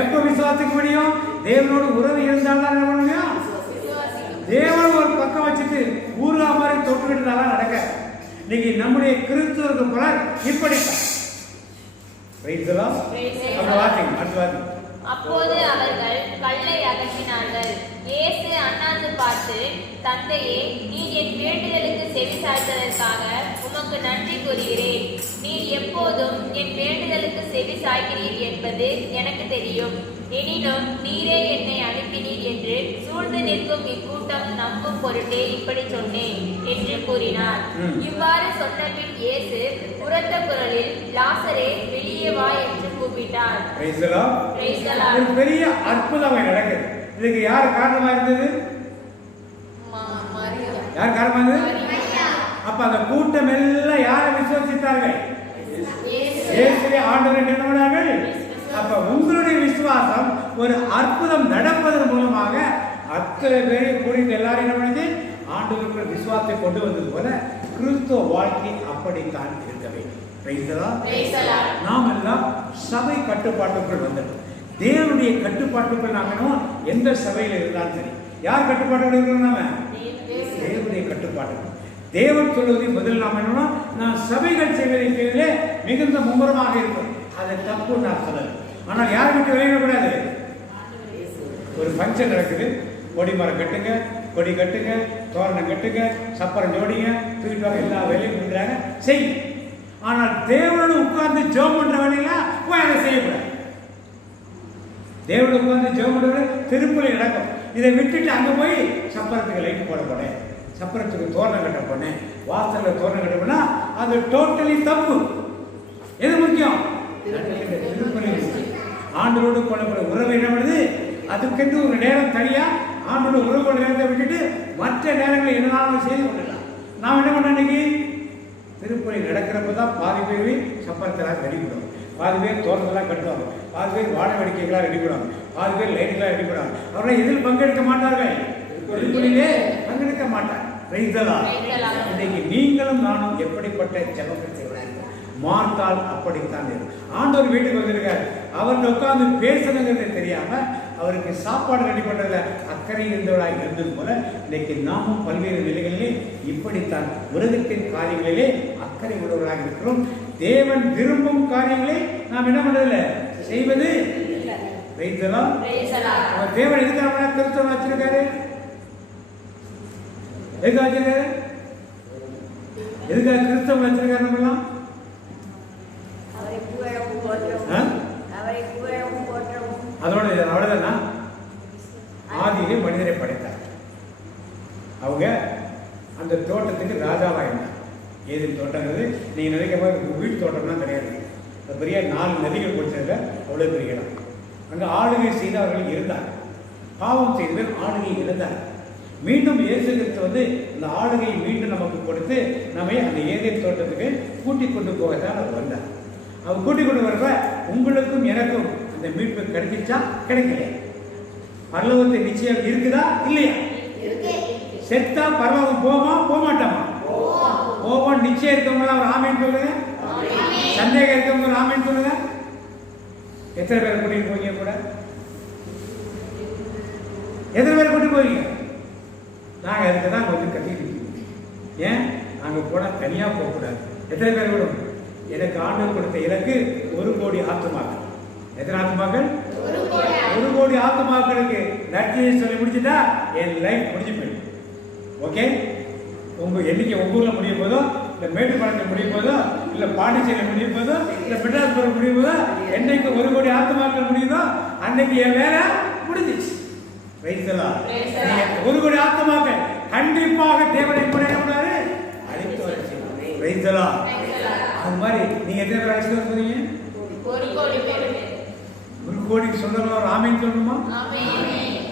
எப்ப விசுவாசிக்க முடியும்? தேவனோடு உறவு இருந்தால் தான் என்ன பண்ண முடியும்? தேவன் ஒரு பக்கம் வச்சுட்டு ஊர்லா மாதிரி தொட்டுக்கிட்டு நடக்க. இன்னைக்கு நம்முடைய கிறிஸ்துவருக்கு பலர் இப்படித்தான். அப்போது அவர்கள் கல்லை அகற்றினார்கள். இயேசு அண்ணாந்து பார்த்து, தந்தையே, நீர் என் வேண்டுதலுக்கு செவி சாய்த்ததற்காக உமக்கு நன்றி கூறுகிறேன். நீர் எப்போதும் என் வேண்டுதலுக்கு செவி சாய்கிறீர் என்பது எனக்கு தெரியும். எனினும் நீரே என்னை அனுப்பினீர் என்று சூழ்ந்து நிற்கும் இக்கூட்டம் நம்பும் பொருட்டே இப்படி சொன்னேன் என்று கூறினார். இவ்வாறு சொன்னபின் இயேசு உரத்த குரலில், லாசரே, வெளியே வா என்று கூப்பிட்டார். பெரிய அற்புதம் நடக்குது. இதுக்கு யார் காரணமா இருந்தது? யார் காரணமா இருந்தது? அப்ப அந்த கூட்டம் எல்லாம் யாரை விசுவாசித்தார்கள்? இயேசுவை ஆண்டவரை நினைவார்கள். அப்ப உங்களுடைய விசுவாசம் ஒரு அற்புதம் நடப்பதன் மூலமாக அத்தனை பேரை கூடிய எல்லாரும் என்ன பண்ணி ஆண்டவருக்குள்ள விசுவாசத்தை கொண்டு வந்தது போல கிறிஸ்துவ வாழ்க்கை அப்படித்தான் இருக்க வேண்டும். நாம் எல்லாம் சபை கட்டுப்பாட்டுக்குள் வந்துட்டோம். தேவனுடைய கட்டுப்பாட்டுக்குள் நாம எந்த சபையில் இருந்தாலும் சரி. யார் கட்டுப்பாட்டோடு இருக்கிறோம்? நாம தேவனுடைய கட்டுப்பாட்டு. தேவன் சொல்வதை முதல் நாம் என்னன்னா, நான் சபைகள் செய்வதை மிகுந்த மும்முரமாக இருக்கும். அதை தப்பு நான் சொல்லல. ஆனால் யார் விட்டு வெளியிடக்கூடாது. ஒரு ஃபங்க்ஷன் நடக்குது, கொடி மரம் கட்டுங்க, கொடி கட்டுங்க, தோரணம் கட்டுங்க, சப்பரம் ஜோடிங்க, தூக்கிட்டு வாங்க, எல்லா வேலையும் கொடுக்குறாங்க, செய். ஆனால் தேவனோடு உட்கார்ந்து ஜெபம் பண்ற வேலையெல்லாம் போய் அதை செய்யக்கூடாது. தேவனோடு உட்கார்ந்து ஜெபம் பண்ற திருப்பலி நடக்கும். இதை விட்டுட்டு அங்க போய் சப்பரத்துக்கு லைட் போட போனேன், சப்பரத்துக்கு தோரணம் கட்ட போனேன், வாசல்ல தோரணம் கட்ட போனா அது டோட்டலி தப்பு. எது முக்கியம்? ஆண்டோடு கொள்ளப்பட உறவு என்ன பண்ணுது? அதுக்கென்று ஒரு நேரம் தனியா ஆண்டோட உறவு நேரத்தை விட்டுட்டு மற்ற நேரங்களில் என்னெல்லாம் செய்து கொள்ளலாம். நாம் என்ன பண்ண இன்னைக்கு திருப்பலி நடக்கிறப்பதான் பாதி பேர் சப்பரத்தெல்லாம் ரெடி பண்ணுவாங்க, பாதி பேர் தோரணத்தெல்லாம் கட்டுவாங்க, பாதி பேர் வாழை வேடிக்கைகளாக ரெடி பண்ணுவாங்க, பாதி பேர் லைட்டுகளாக ரெடி பண்ணுவாங்க. அவர்கள் எதில் பங்கெடுக்க மாட்டார்கள், திருப்பலியிலே பங்கெடுக்க மாட்டாங்க. இன்னைக்கு நீங்களும் நானும் எப்படிப்பட்ட ஜெபங்கள் செய்வார்கள்? மார்த்தால் அப்படித்தான் ஆண்டவர் வீட்டுக்கு வந்திருக்காரு. அவர் உட்கார்ந்து பேசணுங்கிறது தெரியாம அவருக்கு சாப்பாடு ரெடி பண்றதுல அக்கறை இருந்தவராக இருந்தது போல இன்னைக்கு நாமும் பல்வேறு நிலைகளிலே இப்படித்தான் உலகத்தின் காரியங்களிலே அக்கறை உள்ளவர்களாக இருக்கிறோம். தேவன் விரும்பும் காரியங்களை நாம் என்ன பண்றதில்ல செய்வது வைத்தலாம். தேவன் எதுக்காக கிறிஸ்தவம் வச்சிருக்காரு? எதுக்காக வச்சிருக்காரு? எதுக்காக கிறிஸ்தவம் வச்சிருக்காரு? நம்மளாம் அதோட அவ்வளவுதானா? ஆதியிலே மனிதரை படைத்தார். அவங்க அந்த தோட்டத்துக்கு ராஜாவா இருந்தார். ஏது தோட்டங்கிறது நீங்க நினைக்கிற மாதிரி வீட்டு தோட்டம்லாம் கிடையாது. பெரிய 4 நதிகள் குடிச்சதுல அவ்வளவு பெரிய இடம். அங்க ஆளுகை செய்து அவர்கள் இருந்தார். பாவம் செய்து ஆளுகை இருந்தார். மீண்டும் இயேசு கிறிஸ்து இந்த ஆளுகையை மீண்டும் நமக்கு கொடுத்து நம்மை அந்த ஏதேன் தோட்டத்துக்கு கூட்டிக் கொண்டு போகத்தான் அவர் வந்தார். அவர் கூட்டிக் கொண்டு வரப்ப உங்களுக்கும் எனக்கும் அந்த மீட்பு கிடைச்சிச்சா கிடைக்கல? பரலோகத்தை நிச்சயம் இருக்குதா இல்லையா? செத்தா பரலோகம் போமா போக மாட்டோமா? போவோம். நிச்சயம் இருக்கவங்களா ஒரு ஆமேன்னு சொல்லுங்க. சந்தேகம் இருக்கவங்க ஒரு ஆமேன்னு சொல்லுங்க. எத்தனை பேர் கூட்டிட்டு போவீங்க? கூட எத்தனை பேர் கூட்டிட்டு போவீங்க? நாங்கள் அதுக்கு தான் கொஞ்சம் கட்டிட்டு ஏன் அங்கே போனால் தனியாக போகக்கூடாது. எத்தனை பேர் விடும்? எனக்கு ஆண்டவர் கொடுத்த இலக்கு 1 கோடி ஆத்துமாக்கள். எத்தனை ஆத்துமாக்கள்? 1 கோடி ஆத்துமாக்களுக்கு நற்செய்தி சொல்லி முடிச்சுட்டா என் லைஃப் முடிஞ்சு போயிடும். ஓகே, உங்க எண்ணிக்கை உங்க ஊரில் முடியும் போதும் இல்லை மேட்டுப்பாளையத்தில் முடியும் போதோ, இல்லை பாண்டிச்சேரி முடியும் போதோ, இல்லை மெட்ராஸ் போகிற முடியும் போதோ, என்னைக்கு 1 கோடி ஆத்மாக்கள் முடியுதோ அன்னைக்கு என் வேலை முடிஞ்சிச்சு. வைத்தலாம் 1 கோடி ஆத்மாக்கள் கண்டிப்பாக தேவனை கூட என்ன பண்ணாரு? அழைத்து வர செய்வார். வைத்தலாம். அது மாதிரி நீங்க எத்தனை பேர் அழைச்சிட்டு வர போறீங்க? 1 கோடி பேர். 1 கோடிக்கு சொந்தமா ராமேன்னு சொல்லணுமா?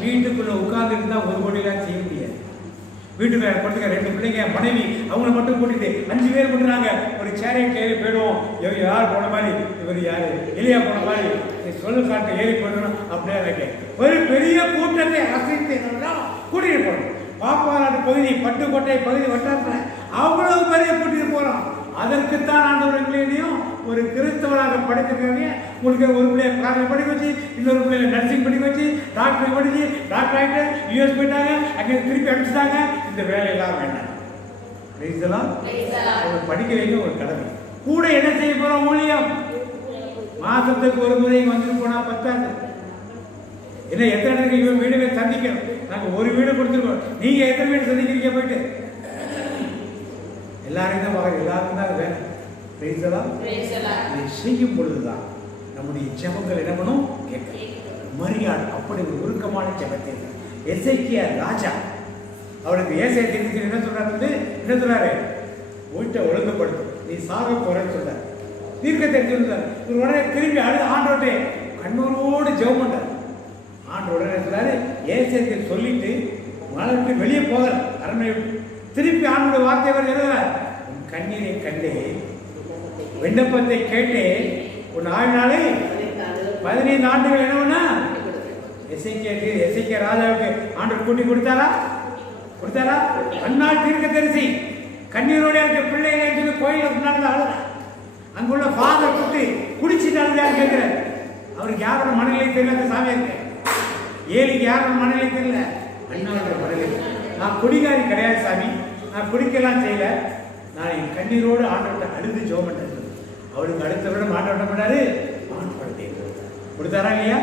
வீட்டுக்குள்ள உட்கார்ந்து இருந்தா 1 கோடிலாம் செய்ய முடியாது. வீட்டுக்கு கொண்டுக்க 2 பிள்ளைங்க, மனைவி, அவங்களை மட்டும் கூட்டிட்டு 5 பேர் பண்ணுறாங்க. ஒரு சேரைட் ஏறி போயிடுவோம். யார் போன மாதிரி, இவர் யாரு எலியா போன மாதிரி சொல்லு காட்டு ஏறி போயிடணும் அப்படியே ஒரு பெரிய கூட்டத்தை அசைத்து கூட்டிட்டு போறோம். பாப்பாநாடு பகுதி, பட்டுக்கோட்டை பகுதி வட்டாரத்தில் அவ்வளவு பெரிய கூட்டிட்டு போறோம். அதற்குத்தான் ஆண்டவர்களையும் ஒரு கிறிஸ்தவராக படித்திருக்காங்க. உங்களுக்கு ஒரு பிள்ளைய காலேஜ் படிக்க வச்சு, இன்னொரு பிள்ளைய நர்சிங் படிக்க வச்சு, டாக்டர் படிச்சு, டாக்டர் ஆகிட்டு யூஎஸ் போயிட்டாங்க, அங்கே திருப்பி அனுப்பிச்சிட்டாங்க. இந்த வேலையெல்லாம் வேண்டாம். படிக்க வைக்க ஒரு கடமை. கூட என்ன செய்ய போறோம்? ஊழியம். மாசத்துக்கு ஒரு முறை வந்துட்டு போனா பத்தாது. என்ன எத்தனை இடத்துக்கு இவன் வீடுகளை சந்திக்கணும்? நாங்கள் ஒரு வீடு கொடுத்துருக்கோம். நீங்க எத்தனை வீடு சந்திக்கிறீங்க? போயிட்டு எல்லாரும் தான் பார்க்க, எல்லாருக்கும் தான் வேலை. இதை செய்யும் பொழுதுதான் நம்முடைய ஜெபங்கள் என்ன பண்ணும்? மரியாள் அப்படி ஒரு உருக்கமான ஜெபத்தை எசேக்கியா ராஜா அவளுக்கு ஏசாயா தீர்க்கதரிசி என்ன சொல்றாரு? என்ன சொல்றாரு? வீட்டை ஒழுங்குபடுத்தும், நீ சாக போறேன்னு சொல்றாரு. தீர்க்கதரிசி சொல்றாரு. உடனே திரும்பி ஆண்டோட்டே கண்ணூரோடு ஜெபம் பண்றாரு. ஆண்டு உடனே சொல்றாரு, ஏசாயா சொல்லிட்டு மலர்ந்து வெளியே போகிற அரண்மனை திருப்பி ஆண்டோட வார்த்தை அவர் எழுதுறார். உன் கண்ணீரை கண்டே, விண்ணப்பத்தை கேட்டே, உன் ஆழ்நாளை 15 ஆண்டுகள் என்னவனா எசேக்கியா ராஜாவுக்கு ஆண்டவர் கூட்டி கொடுத்தாரா? அந்நாள் தீர்க்கதரிசி கண்ணீரோட இருக்க பிள்ளைகளை கோயிலுக்கு முன்னாடி அழுத. அங்குள்ள ஃபாதர் கூட்டி குடிச்சுட்டாரு கேட்கிறார். அவருக்கு யாரோட மனநிலை தெரியல. சாமியா இருக்கு. ஏலிக்கு யாரோட மனநிலை தெரியல. அண்ணாவோட மனநிலை. நான் குடிகாரி கிடையாது சாமி, நான் குடிக்கலாம் செய்யல, நான் என் கண்ணீரோடு ஆண்டவர்கிட்ட அழுது ஜெபம் பண்றது. அவளுக்கு அடுத்த விட ஆண்டவர்கிட்ட பண்ணாரு, ஆண் குழந்தையை கொடுத்தாரா இல்லையா?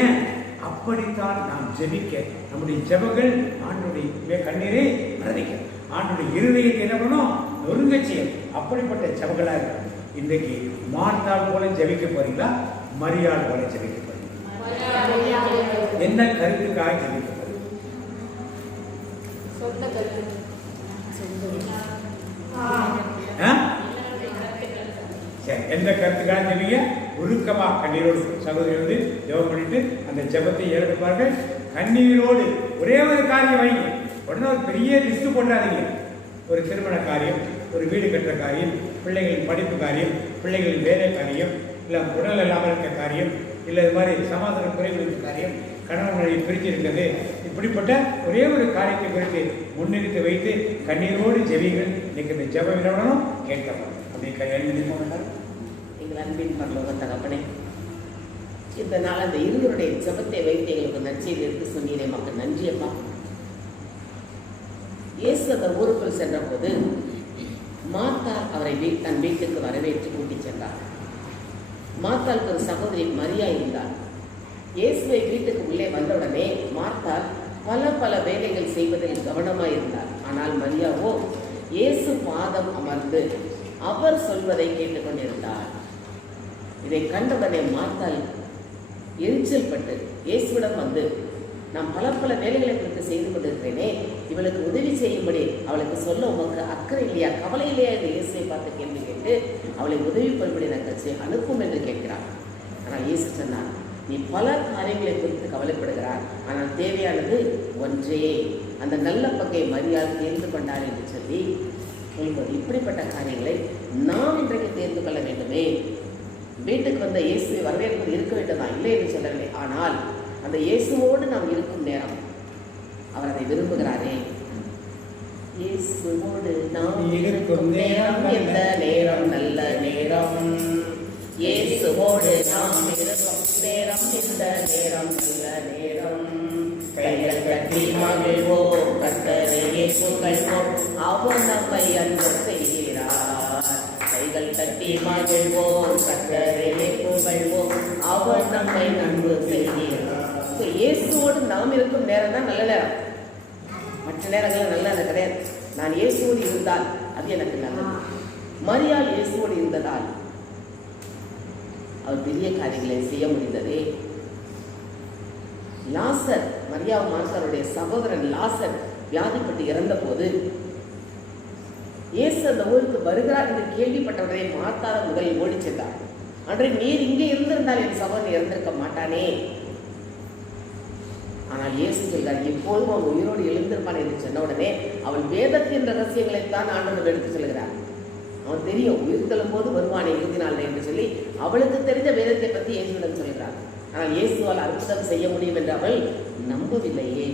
ஏன்? அப்படித்தான் நாம் ஜெபிக்க, நம்முடைய ஜெபங்கள் ஆண்டவருடைய கண்ணீரை மறதிக்க, ஆண்டவருடைய இருதயத்தை என்ன பண்ணும்? நொறுங்கச்சிய. அப்படிப்பட்ட ஜெபங்களா இருக்கும். இன்றைக்கு மார்த்தாள் போல ஜெபிக்க போறீங்களா? மரியாள் போல ஜெபிக்க போறீங்களா? என்ன கருத்துக்காக ஜெபிக்க போறீங்க? எந்த கருத்துக்காக ஜெபிங்க? உருக்கமா கண்ணீரோடு சகோதரி வந்து ஜெபம் பண்ணிட்டு அந்த ஜெபத்தை ஏறெடுப்பார்கள். கண்ணீரோடு ஒரே ஒரு காரியம் வைங்க. உடனே ஒரு பெரிய லிஸ்ட் போட்டாதீங்க. ஒரு திருமண காரியம், ஒரு வீடு கட்டுற காரியம், பிள்ளைகளின் படிப்பு காரியம், பிள்ளைகளின் வேலை காரியம், இல்லை உடல் இல்லாமல் இருக்க காரியம், இல்லை இது மாதிரி சமாதான குறைவு இருக்க காரியம், கணவனை பிரித்து இருக்கிறது, இப்படிப்பட்ட ஒரே ஒரு காரியத்தை குறித்து முன்னிறுத்தி வைத்து கண்ணீரோடு ஜெபிங்கள். இன்னைக்கு இந்த ஜெபம் விடணும் கேட்கலாம். அப்படி கையெழுதி போனார். எங்கள் அன்பின் பரலோக தகப்பனே, இந்த நாள் அந்த இருவருடைய ஜெபத்தை வைத்து எங்களுக்கு நற்செய்தி எடுத்து சொன்னீரே, மக்கள் நன்றி அப்பா. இயேசு அந்த ஊருக்குள் சென்ற போது மார்த்தாள் அவரை தன் வீட்டுக்கு வரவேற்று கூட்டிச் சென்றார். மார்த்தாளுக்கு ஒரு சகோதரி மரியா இருந்தார். இயேசுவை வீட்டுக்கு உள்ளே வந்தவுடனே மார்த்தாள் பல வேலைகள் செய்வதில் கவனமாயிருந்தார். ஆனால் மரியாவோ இயேசு பாதம் அமர்ந்து அவர் சொல்வதை கேட்டுக்கொண்டிருந்தார். இதை கண்டவுடனே மார்த்தாள் எரிச்சல் பட்டு இயேசுவிடம் வந்து, நான் பல வேலைகளை குறித்து செய்து கொண்டிருக்கிறேனே, இவளுக்கு உதவி செய்யும்படி அவளுக்கு சொல்ல உமக்கு அக்கறை இல்லையா, கவலை இல்லையா என்று இயேசுவை பார்த்து கேள்வி கேட்டு அவளை உதவி பண்ணும்படி எனக்கு அனுப்பும் என்று கேட்கிறார். ஆனால் இயேசு சொன்னார், நீ பல காரியங்களை குறித்து கவலைப்படுகிறார், ஆனால் தேவையானது ஒன்றே, அந்த நல்ல பங்கை மரியாதை தேர்ந்து கொண்டார் என்று சொல்லி சொல்வது. இப்படிப்பட்ட காரியங்களை நாம் இன்றைக்கு தேர்ந்து கொள்ள வேண்டுமே. வீட்டுக்கு வந்த இயேசுவை வரவேற்பது இருக்க வேண்டும் தான், இல்லை என்று சொல்லவில்லை. ஆனால் அந்த இயேசுவோடு நாம் இருக்கும் நேரம் அவர் அதை விரும்புகிறாரே. இயேசுவோடு நாம் இருக்கும் நேரம் எந்த நேரம் நல்ல நேரம், இயேசுவோடு நாம் இருக்கும் நேரம் இந்த நேரம் நல்ல நேரம். கைகள் கட்டி மகிழ்வோம், கர்த்தரையே புகழ்வோம், அவர் நம்மை அன்பு செய்கிறார். கைகள் கட்டி மகிழ்வோம், கர்த்தரையே புகழ்வோம், அவர் நம்மை அன்பு செய்கிறார். இயேசுவோடு நாம் இருக்கும் நேரம் தான் நல்ல நேரம். மற்ற நேரங்கள் நல்ல நேரம் கிடையாது. நான் இயேசுவோடு இருந்தால் அது எனக்கு நல்லது. மரியாள் இயேசுவோடு இருந்ததால் அவர் பெரிய காரியங்களை செய்ய முடிந்ததே. லாசர், மரியா மார்த்தாளுடைய சகோதரன் லாசர் வியாதிப்பட்டு இறந்த போது இயேசு அந்த ஊருக்கு வருகிறார் என்று கேள்விப்பட்டவரை மார்த்தாள் முதலில் ஓடி சென்றார். அன்றை நீர் இங்கே இருந்திருந்தால் என் சகோதரன் இறந்திருக்க மாட்டானே. ஆனால் இயேசு சொல்கிறார், எப்போதும் அவன் உயிரோடு எழுந்திருப்பான் என்று சொன்ன உடனே அவள் வேதத்தின் ரகசியங்களைத்தான் ஆண்டவர் எடுத்து சொல்கிறார். அவன் தெரியும் உயிர் தள்ளும் போது வருவானே இறுதி நாள் என்று சொல்லி அவளுக்கு தெரிந்த வேதத்தை பற்றி இயேசுவிடம் சொல்கிறார். ஆனால் இயேசுவால் அற்புதம் செய்ய முடியும் என்று அவள் நம்பவில்லையே.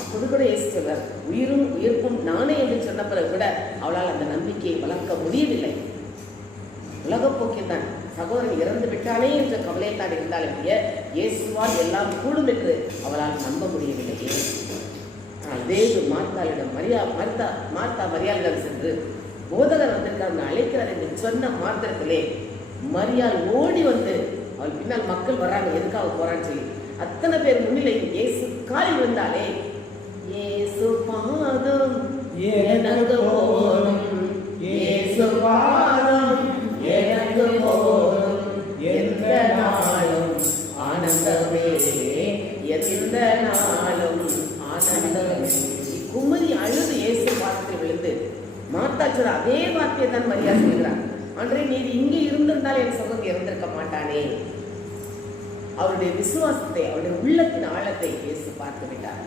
அப்போது கூட இயேசு சொல்றார், உயிரும் உயிர்ப்பும் நானே என்று சொன்ன பிறகு கூட அவளால் அந்த நம்பிக்கையை வளர்க்க முடியவில்லை. உலகப்போக்கில் தான் சகோதரன் இறந்து விட்டானே என்ற கவலையை தான் இருந்தாலும் இயேசுவால் எல்லாம் கூடும் என்று அவளால் நம்ப முடியவில்லையே. தேவ மார்த்தாளிடம் மார்த்தா மரியாளிடம் சென்று போதகர் வந்திருக்கார் அழைக்கிறார் என்று சொன்ன மாத்திரத்திலே மரியாள் ஓடி வந்து அவள் பின்னால் மக்கள் வர்றாங்க, எதுக்காக போறான்னு சொல்லி அத்தனை பேர் முன்னிலையும் இயேசு காலில் வந்தாலே, இயேசு பாதம் எனக்கு போதும், இயேசு பாதம் எனக்கு போதும், எந்த நாளும் ஆனந்தமே, எந்த நாளும் ஆனந்தமே. குமரி அழுது இயேசு பாதத்தில் விழுந்து மாத்தாச்சர் அதே வார்த்தையை தான் மரியா சொல்கிறார், அன்றே நீர் இங்கே இருந்திருந்தால் என் சகோதரன் இறந்திருக்க மாட்டானே. அவருடைய விசுவாசத்தை, அவருடைய உள்ளத்தின் ஆழத்தை இயேசு பார்த்து விட்டார்.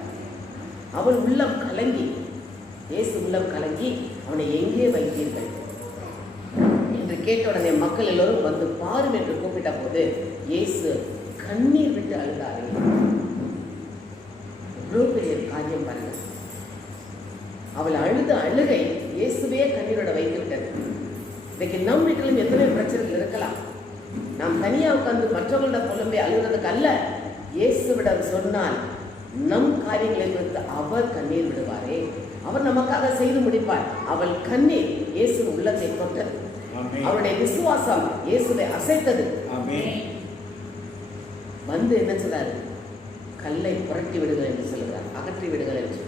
அவன் உள்ளம் கலங்கி, இயேசு உள்ளம் கலங்கி, அவனை எங்கே வைத்தீர்கள் என்று கேட்ட உடனே மக்கள் எல்லோரும் வந்து பாரும் என்று கூப்பிட்ட போது இயேசு கண்ணீர் விட்டு அழுதாரே. எவ்வளவு பெரிய காரியம் பாருங்க. அவள் அழுத அழுகை இயேசுவே கண்ணீரோட வைத்து விட்டது. இன்னைக்கு நம் வீட்டிலும் எத்தனை பிரச்சனைகள் இருக்கலாம். நாம் தனியா உட்கார்ந்து மற்றவர்களோட புலம்பை அழுகிறதுக்கு அல்ல, இயேசுவிடம் சொன்னால் நம் காரியங்களை குறித்து அவர் கண்ணீர் விடுவாரே, அவர் நமக்காக செய்து முடிப்பார். அவள் கண்ணீர் இயேசு உள்ளத்தை தொட்டது. அவருடைய விசுவாசம் இயேசுவை அசைத்தது. வந்து என்ன சொல்றாரு, கல்லை புரட்டி விடுங்கள் என்று சொல்கிறார், அகற்றி விடுங்கள் என்று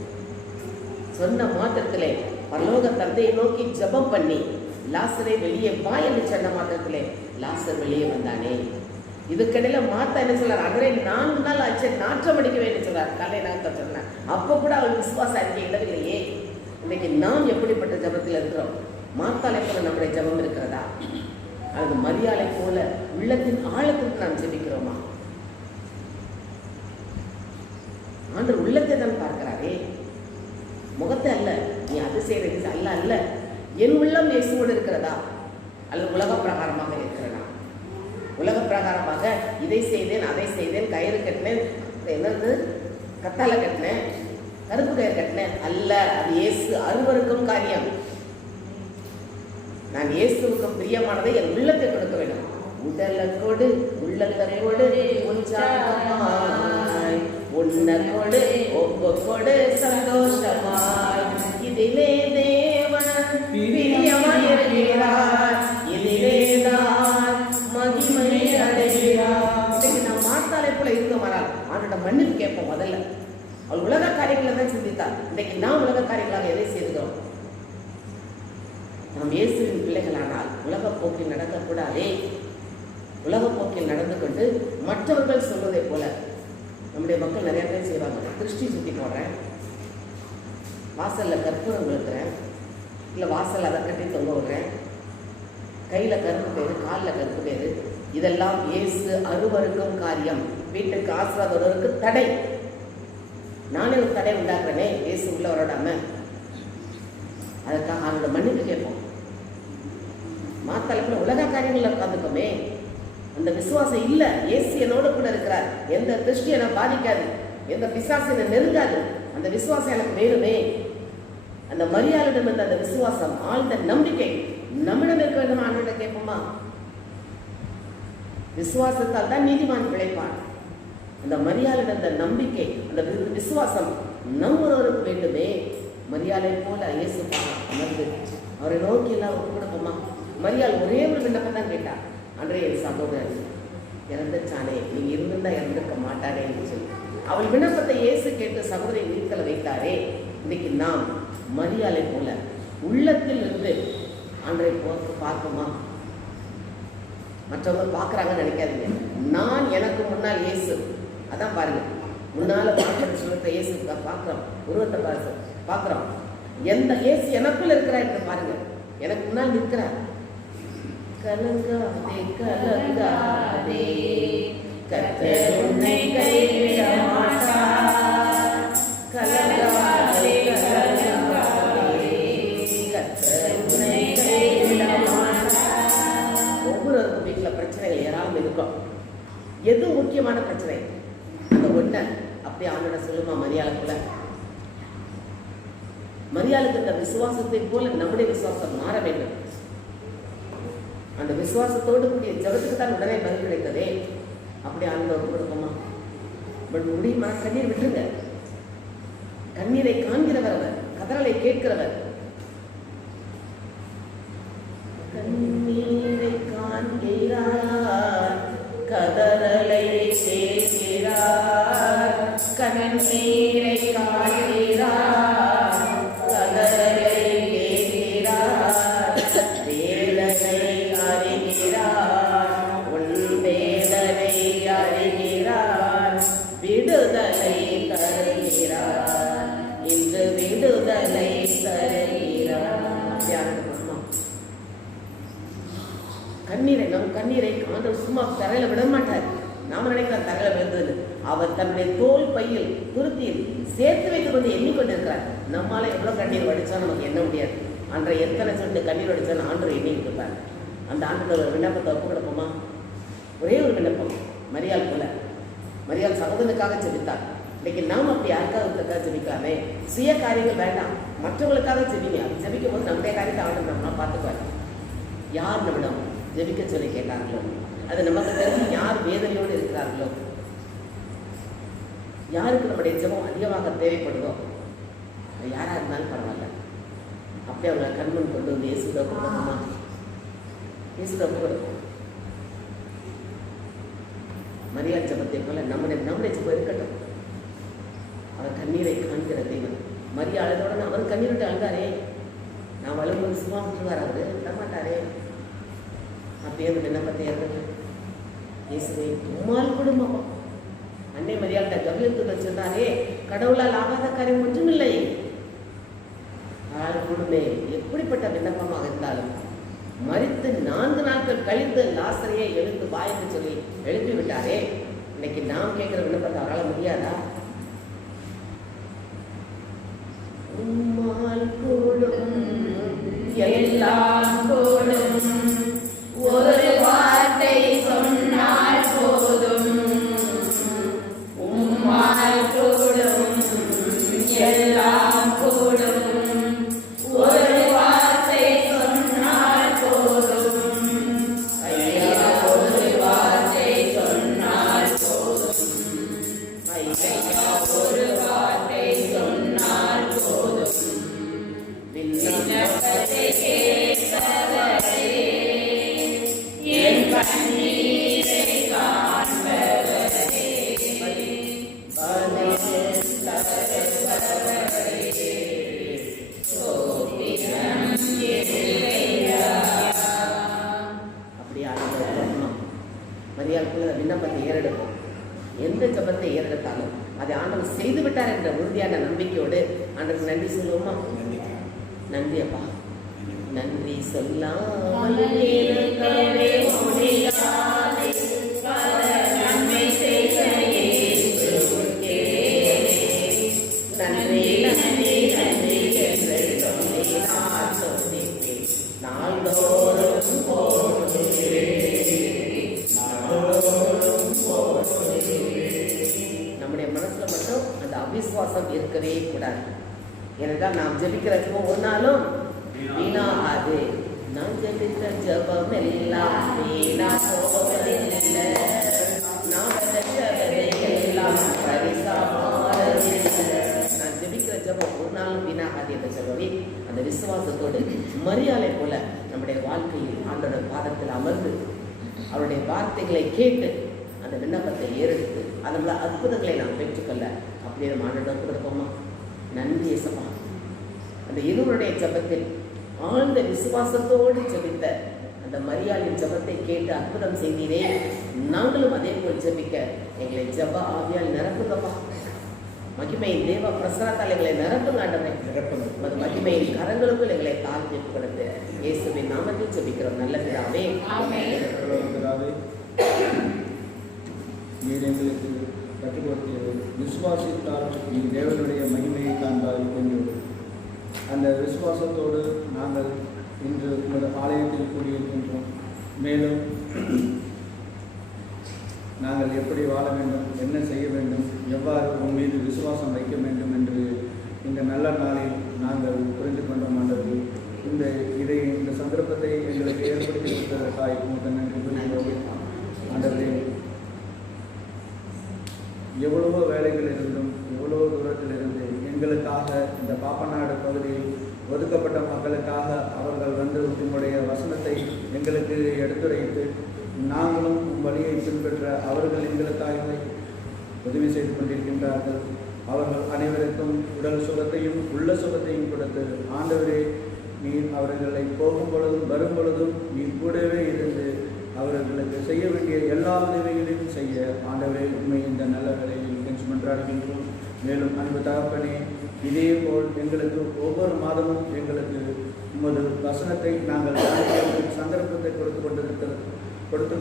சொன்ன மாத்திரத்திலே பரலோக தந்தையை நோக்கி ஜெபம் பண்ணி லாசரை வெளியே வா என்று சொன்ன மாத்திரத்திலே லாசர் வெளியே வந்தானே. இதுக்கடையில மாத்தா என்ன சொல்றார், அதனை 4 நாள் ஆச்சு நாற்றம் அடிக்க வேண்டும் சொல்றார், கல்லை நாற்ற சொன்னார். அப்ப கூட அவள் விசுவாச அறிக்கை இடவில்லையே. இன்னைக்கு நாம் எப்படிப்பட்ட ஜபத்தில் இருக்கிறோம்? மாத்தாளை போல நம்முடைய ஜபம் இருக்கிறதா, அல்லது மரியாதை போல உள்ளத்தின் ஆழத்திற்கு நாம் ஜெபிக்கிறோமா? ஆண்டவர் உள்ளத்தை தான் பார்க்கிறாரே, முகத்தை அல்ல. நீ அது செய்யறது அல்ல அல்ல, என் உள்ளம் இயேசுவோடு இருக்கிறதா அல்லது உலக பிரகாரமாக இருக்கிறதா? உலக பிரகாரமாக இதை செய்தேன் அதை செய்தேன், கயிறு கட்டினேன், என்னது கத்தால கட்டினேன், கருப்பு கயிறு கட்டினேன் அல்ல. அது இயேசு அருவருக்கும் காரியம். நான் இயேசுவுக்கு பிரியமானதை என் உள்ளத்தை கொடுக்க வேண்டும். உடலை கொடு, உள்ளத்தை கொடு, உற்சாகமாய் உன்னை கொடு, ஒப்பு கொடு சந்தோஷமாய். இதிலே தேவன் பிரியமாய் இருக்கிறார், இதிலே தான் மகிமை அடைகிறார். இன்னைக்கு நான் மாத்தாளை போல இருக்க வரால் அவனோட மன்னிப்பு கேட்போம். முதல்ல அவள் உலக காரியங்களை தான் சிந்தித்தார். இன்னைக்கு நாம் உலக காரியங்களாக எதை செய்கிறோம்? நாம் இயேசுவின் பிள்ளைகளானால் உலக போக்கில் நடக்கக்கூடாதே. உலக போக்கில் நடந்து கொண்டு மற்றவர்கள் சொல்வதை போல நம்முடைய மக்கள் நிறைய பேர் செய்வாங்க. திருஷ்டி சுற்றி போடுறேன், வாசல்ல கற்பூரம் விழுக்கிறேன், இல்லை வாசல் அதை கட்டி தொங்க விடுறேன், கையில் கருப்பு பேரு, காலில் கருப்பு பேரு. இதெல்லாம் இயேசு அருவருக்கும் காரியம். வீட்டுக்கு ஆசீர்வாதருக்கு தடை. நானே ஒரு தடை உண்டாக்குறேனே இயேசு உள்ள வரோடாம. அதுக்காக அவனோட மன்னிப்பு கேட்போம். மாத்தளப்புல உலக காரியங்களில் உட்காந்துக்கோமே. அந்த விசுவாசம் இல்லை. இயேசு என்னோட கூட இருக்கிறார், எந்த திருஷ்டி என்னை பாதிக்காது, எந்த பிசாசு என்னை நெருங்காது. அந்த விசுவாசம் எனக்கு வேணுமே. அந்த மரியாதையிடம் இருந்த அந்த விசுவாசம், ஆழ்ந்த நம்பிக்கை நம்மிடம் இருக்க வேண்டும். ஆண்டவரை கேட்போமா? விசுவாசத்தால் தான் நீதிமான் பிழைப்பான். அந்த மரியாதையிடம் அந்த நம்பிக்கை, அந்த விசுவாசம் நம் ஒருவருக்கு வேண்டுமே. மரியாதை போல இயேசு அமர்ந்து அவரை நோக்கி எல்லாம் கொடுப்போமா? மரியாள் ஒரே ஒரு விண்ணப்பம் தான் கேட்டார், அன்றைய சகோதரன் இறந்துச்சானே, நீங்க இருந்திருந்தா இறந்திருக்க மாட்டானே என்று சொல்லி. அவள் விண்ணப்பத்தை இயேசு கேட்டு சகோதரி உயிர்த்தல வைத்தாரே, இன்னைக்கு நாம் மரியாதை போல உள்ளத்தில் இருந்து ஆண்டரை பார்ப்போமா? மற்றவங்க பார்க்குறாங்கன்னு நினைக்காதீங்க. நான் எனக்கு முன்னால் இயேசு, அதான் பாருங்க, முன்னால பார்க்கிற சொல்றத இயேசு பார்க்குறோம், உருவத்தை பார்க்குறோம். எந்த இயேசு எனக்குள்ள இருக்கிறார் என்று பாருங்க. எனக்கு முன்னால் நிற்கிறார். கலங்காதே கலங்காதே, கர்த்தர் உன்னை கைவிட மாட்டார். கலங்காதே கலங்காதே, கர்த்தர் உன்னை கைவிட மாட்டார். ஒவ்வொருவருக்கும் வீட்டில் பிரச்சனைகள் ஏராளம் இருக்கும். எது முக்கியமான பிரச்சனை? அந்த ஒன்றை அப்படியே ஆண்டோட சொல்லுமா மரியாதைக்குள்ள. மரியாதைக்கு இந்த விசுவாசத்தை போல நம்முடைய விசுவாசம் மாற வேண்டும். அந்த விசுவாசத்தோடு கூடிய ஜபத்துக்கு தான் உடனே பதில் கிடைத்ததே. அப்படி ஆண்டவர் கொடுப்போமா? பட் முடியுமா? கண்ணீர் விட்டுருங்க. கண்ணீரை காண்கிறவர் அவர், கதறலை கேட்கிறவர். கண்ணீரை காண்கிறார், கதறலை கேட்கிறார். கண்ணீரை காண்கிறார், கதறலை கேட்கிறார். வேதனை அறிகிறார், உன் வேதனை அறிகிறார். விடுதலை தருகிறார், இன்று விடுதலை தருகிறார். கண்ணீரை, நம் கண்ணீரை ஆண்டவர் சும்மா தரையில விட மாட்டார். நாம நினைக்கிறோம் தரையில விழுந்தது. அவர் தன்னுடைய தோல் பையில் துருத்தியில் சேர்த்து வைத்துக் கொண்டு எண்ணிக்கொண்டிருக்கிறார். நம்மளால எவ்வளவு கண்ணீர் வடிச்சா நமக்கு எண்ண முடியாது. அன்றை எத்தனை சொல்லிட்டு கண்ணீர் வடிச்சாலும் ஆண்டவர் எண்ணிட்டு இருப்பார். அந்த ஆண்டோட விண்ணப்பத்தை ஒப்பு கொடுப்போமா? ஒரே ஒரு விண்ணப்பம், மரியாள் போல. மரியாள் சகோதரனுக்காக ஜெபித்தார். இன்னைக்கு நாம் அப்படி யாருக்காக ஜெபிக்கலாமே. சுய காரியங்கள் வேண்டாம், மற்றவங்களுக்காக ஜெபிங்க. அது ஜெபிக்கும் போது நம்முடைய காரியத்தை ஆண்டவர் நம்மளாம் பார்த்துக்குவார். யார் நம்மிடம் ஜெபிக்க சொல்லி கேட்டார்களோ, அது நமக்கு தெரிஞ்சு யார் வேதனையோடு இருக்கிறார்களோ, யாருக்கு நம்முடைய ஜெபம் அதிகமாக தேவைப்படுதோ, யாராக இருந்தாலும் பரவாயில்ல, அப்படியே அவங்களை கண்முன் கொண்டு வந்து இயேசுவை கொடுக்கணுமா? இயேசுவை கொடுப்போம். மரியாள் ஜெபத்தை போல நம்முடைய ஜெபம் இருக்கட்டும். அவர் கண்ணீரை காண்கிற தெய்வம். மரியாதையோட அவர் கண்ணீர் விட்டு அழுதாரே. நான் வலும்போது சும்மா விட்டுருவார், அவரு விடமாட்டாரே. அப்படியே அந்த விண்ணப்பத்தை ஏற்கனவே இயேசுவை உம்மால் குடும்பம். அன்னை மரியாதை கவிழ்த்து வச்சிருந்தாரே, கடவுளால் ஆகாத காரியம் ஒன்றுமில்லை. குடும்பே எப்படிப்பட்ட விண்ணப்பமாக இருந்தாலும் மரித்து 4 நாட்கள் கழித்து லாசரையை எழுந்து வாய்க்கு சொல்லி எழுப்பி விட்டாரே. இன்னைக்கு நாம் கேட்கிற விண்ணப்பத்தை அவரால் முடியாதா? உம்மால் கூடும் எல்லாம் கூடும், ஒரு வார்த்தை சொன்னால் போதும். உம்மால் கூடும் எல்லாம் கூடும், ஒரு வார்த்தை சொன்னால் போதும். ஐயா ஒரு வார்த்தை சொன்னால் போதும். ஐயா ஒரு வார்த்தை சொன்னால் போதும். விண்ணப்பத்தை கேட்பவரே, என் கண்ணீரை காண்பவரே, மரியாதைக்குள்ள விண்ணப்பத்தை ஏறெடுப்போம். எந்த ஜபத்தை ஏறெடுத்தாலும் அதை ஆண்டவர் செய்து விட்டார் என்ற உறுதியான நம்பிக்கையோடு ஆண்டவருக்கு நன்றி சொல்லுவோமா? நன்றி அப்பா, நன்றி சொல்லாமல் இருக்கவே முடியாது. பல நன்மை செய்த இயேசுவுக்கே நன்றி நன்றி நன்றி என்று சொல்லி நான் சொல்லிட்டேன். நாள்தோறும் போடுகிறேன், நாள்தோறும் போடுகிறேன். நம்முடைய மனசுல மட்டும் அந்த அவிசுவாசம் இருக்கவே கூடாது. ஏனென்றால் நாம் ஜெபிக்கிற ஜெபம் ஒரு நாளும் வீணாகாது. நான் ஜெபித்த ஜெபம் எல்லாம் வீணா போவதில்லை. நான் எல்லாம் பரிசா மாறவில்லை. நான் ஜெபிக்கிற ஜெபம் ஒரு நாளும் வீணாகாது என்று சொல்லி அந்த விசுவாசத்தோடு மரியாதை போல நம்முடைய வாழ்க்கையில் ஆண்டோட பாதத்தில் அமர்ந்து அவருடைய வார்த்தைகளை கேட்டு அந்த விண்ணப்பத்தை ஏறெடுத்து அதில் அற்புதங்களை நாம் பெற்றுக்கொள்ள அப்படியே நம்ம ஆண்டவருக்கு கொடுப்போமா? நன்றி இயேசப்பா. அந்த இருவருடைய ஜெபத்தில் ஆழ்ந்த விசுவாசத்தோடு ஜெபித்த அந்த மரியாளின் ஜெபத்தை கேட்டு அற்புதம் செய்தீரே, நாங்களும் அதே போல் ஜெபிக்க எங்களை ஜெப ஆவியால் நிரப்புங்கப்பா. மகிமையின் தேவ பிரசாரத்தால் எங்களை நிரப்புங்க ஆண்டவரே. அது மகிமையின் கரங்களுக்குள் எங்களை தாழ்த்தி கொடுத்து இயேசுவின் நாமத்தில் ஜெபிக்கிறோம் நல்ல பிதாவே. நீர் எங்களுக்கு கற்றுக் கொடுத்தது விசுவாசித்தால் நீ தேவனுடைய மகிமையை காண்பாய் என்று அந்த விசுவாசத்தோடு நாங்கள் இன்று உங்களோட ஆலயத்தில் கூடியிருக்கின்றோம். மேலும் நாங்கள் எப்படி வாழ வேண்டும், என்ன செய்ய வேண்டும், எவ்வாறு உன் மீது விசுவாசம் வைக்க வேண்டும் என்று இந்த நல்ல நாளில் நாங்கள் புரிந்து கொண்டோம் ஆண்டவரே. இந்த சந்தர்ப்பத்தை எங்களுக்கு ஏற்படுத்தி கொடுத்ததற்காக உங்களுக்கு நன்றி கூறுகிறோம் ஆண்டவரே. எவ்வளவோ வேலைகள் இருந்தும் எவ்வளவோ தூரத்தில் இருந்து எங்களுக்காக இந்த பாப்பநாடு பகுதியில் ஒதுக்கப்பட்ட மக்களுக்காக அவர்கள் வந்து உங்களுடைய வசனத்தை எங்களுக்கு எடுத்துரைத்து நாங்களும் வழியை பின்பற்ற அவர்கள் எங்களுக்காக உதவி செய்து கொண்டிருக்கின்றார்கள். அவர்கள் அனைவருக்கும் உடல் சுகத்தையும் உள்ள சுகத்தையும் கொடுத்து ஆண்டவரே நீர் அவர்களை போகும் பொழுதும் வரும் பொழுதும் நீர் கூடவே இருந்து அவர்களுக்கு செய்ய வேண்டிய எல்லா உதவிகளையும் செய்ய ஆண்டவரே உண்மை இந்த நல்ல வேலையில் கெஞ்சி மன்றாடுகின்றோம். மேலும் அன்பு தகப்பனே, இதே போல் எங்களுக்கு ஒவ்வொரு மாதமும் எங்களுக்கு உமது வசனத்தை நாங்கள் சந்தர்ப்பத்தை கொடுத்து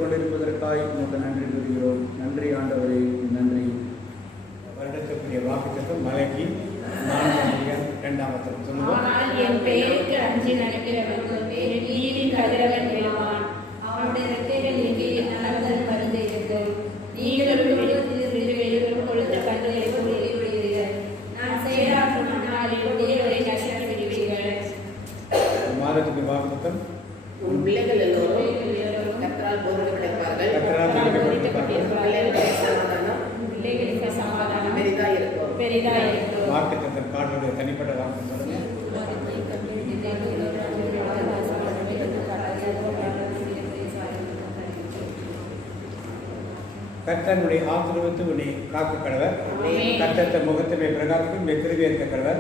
கொண்டிருப்பதற்காக உங்களுக்கு நன்றி கூறுகிறோம். நன்றி ஆண்டவரே, நன்றி. வருடத்துக்குரிய வாக்குத்தத்தம் மலைக்கு 4 சொல்லுவோம். ஆனால் என் பெயருக்கு அஞ்சி நடக்கிறவர்கள் நீரின் கதிரவன் விழுவான். அவனுடைய ரெக்கைகள் எங்கே நலங்கள் பருந்து இருக்கும். நீங்களும் கொளுத்த கண்களை போல் எரிவிடுவீர்கள். நான் செயலாற்றும் நாளில் தேவரை நஷ்டம் விடுவீர்கள். மாதத்துக்கு வாக்குத்தத்தம் உன் பிள்ளைகள் எல்லோரும் கர்த்தரால் போதிக்கப்படுவார்கள். பிள்ளைகளுக்கு சமாதானம் பெரிதா இருக்கும். வாக்குத்தத்தம் காட்டுறது தனிப்பட்ட வாக்கு சொல்லுங்க. கர்த்தனுடைய ஆசீர்வாதத்தை உன்னை காக்க கடவர். கர்த்தத்த முகத்தினை பிரகாசிக்கும் கிருபை இருக்க கடவர்.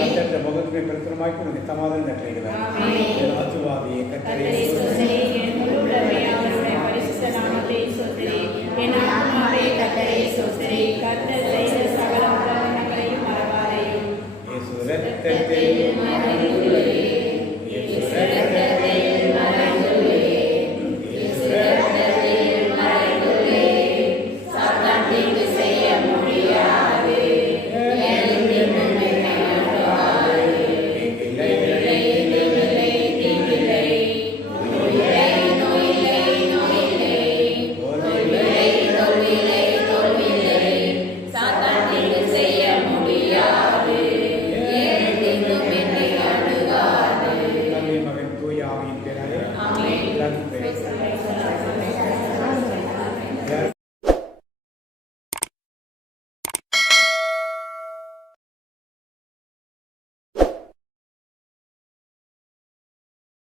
கர்த்தத்த முகத்தினை பிரசுரமாக்கி உனக்கு சமாதானம் கட்டளையிடுவார். ஆசீர்வாதியே கர்த்தரே ரத்தத்தில்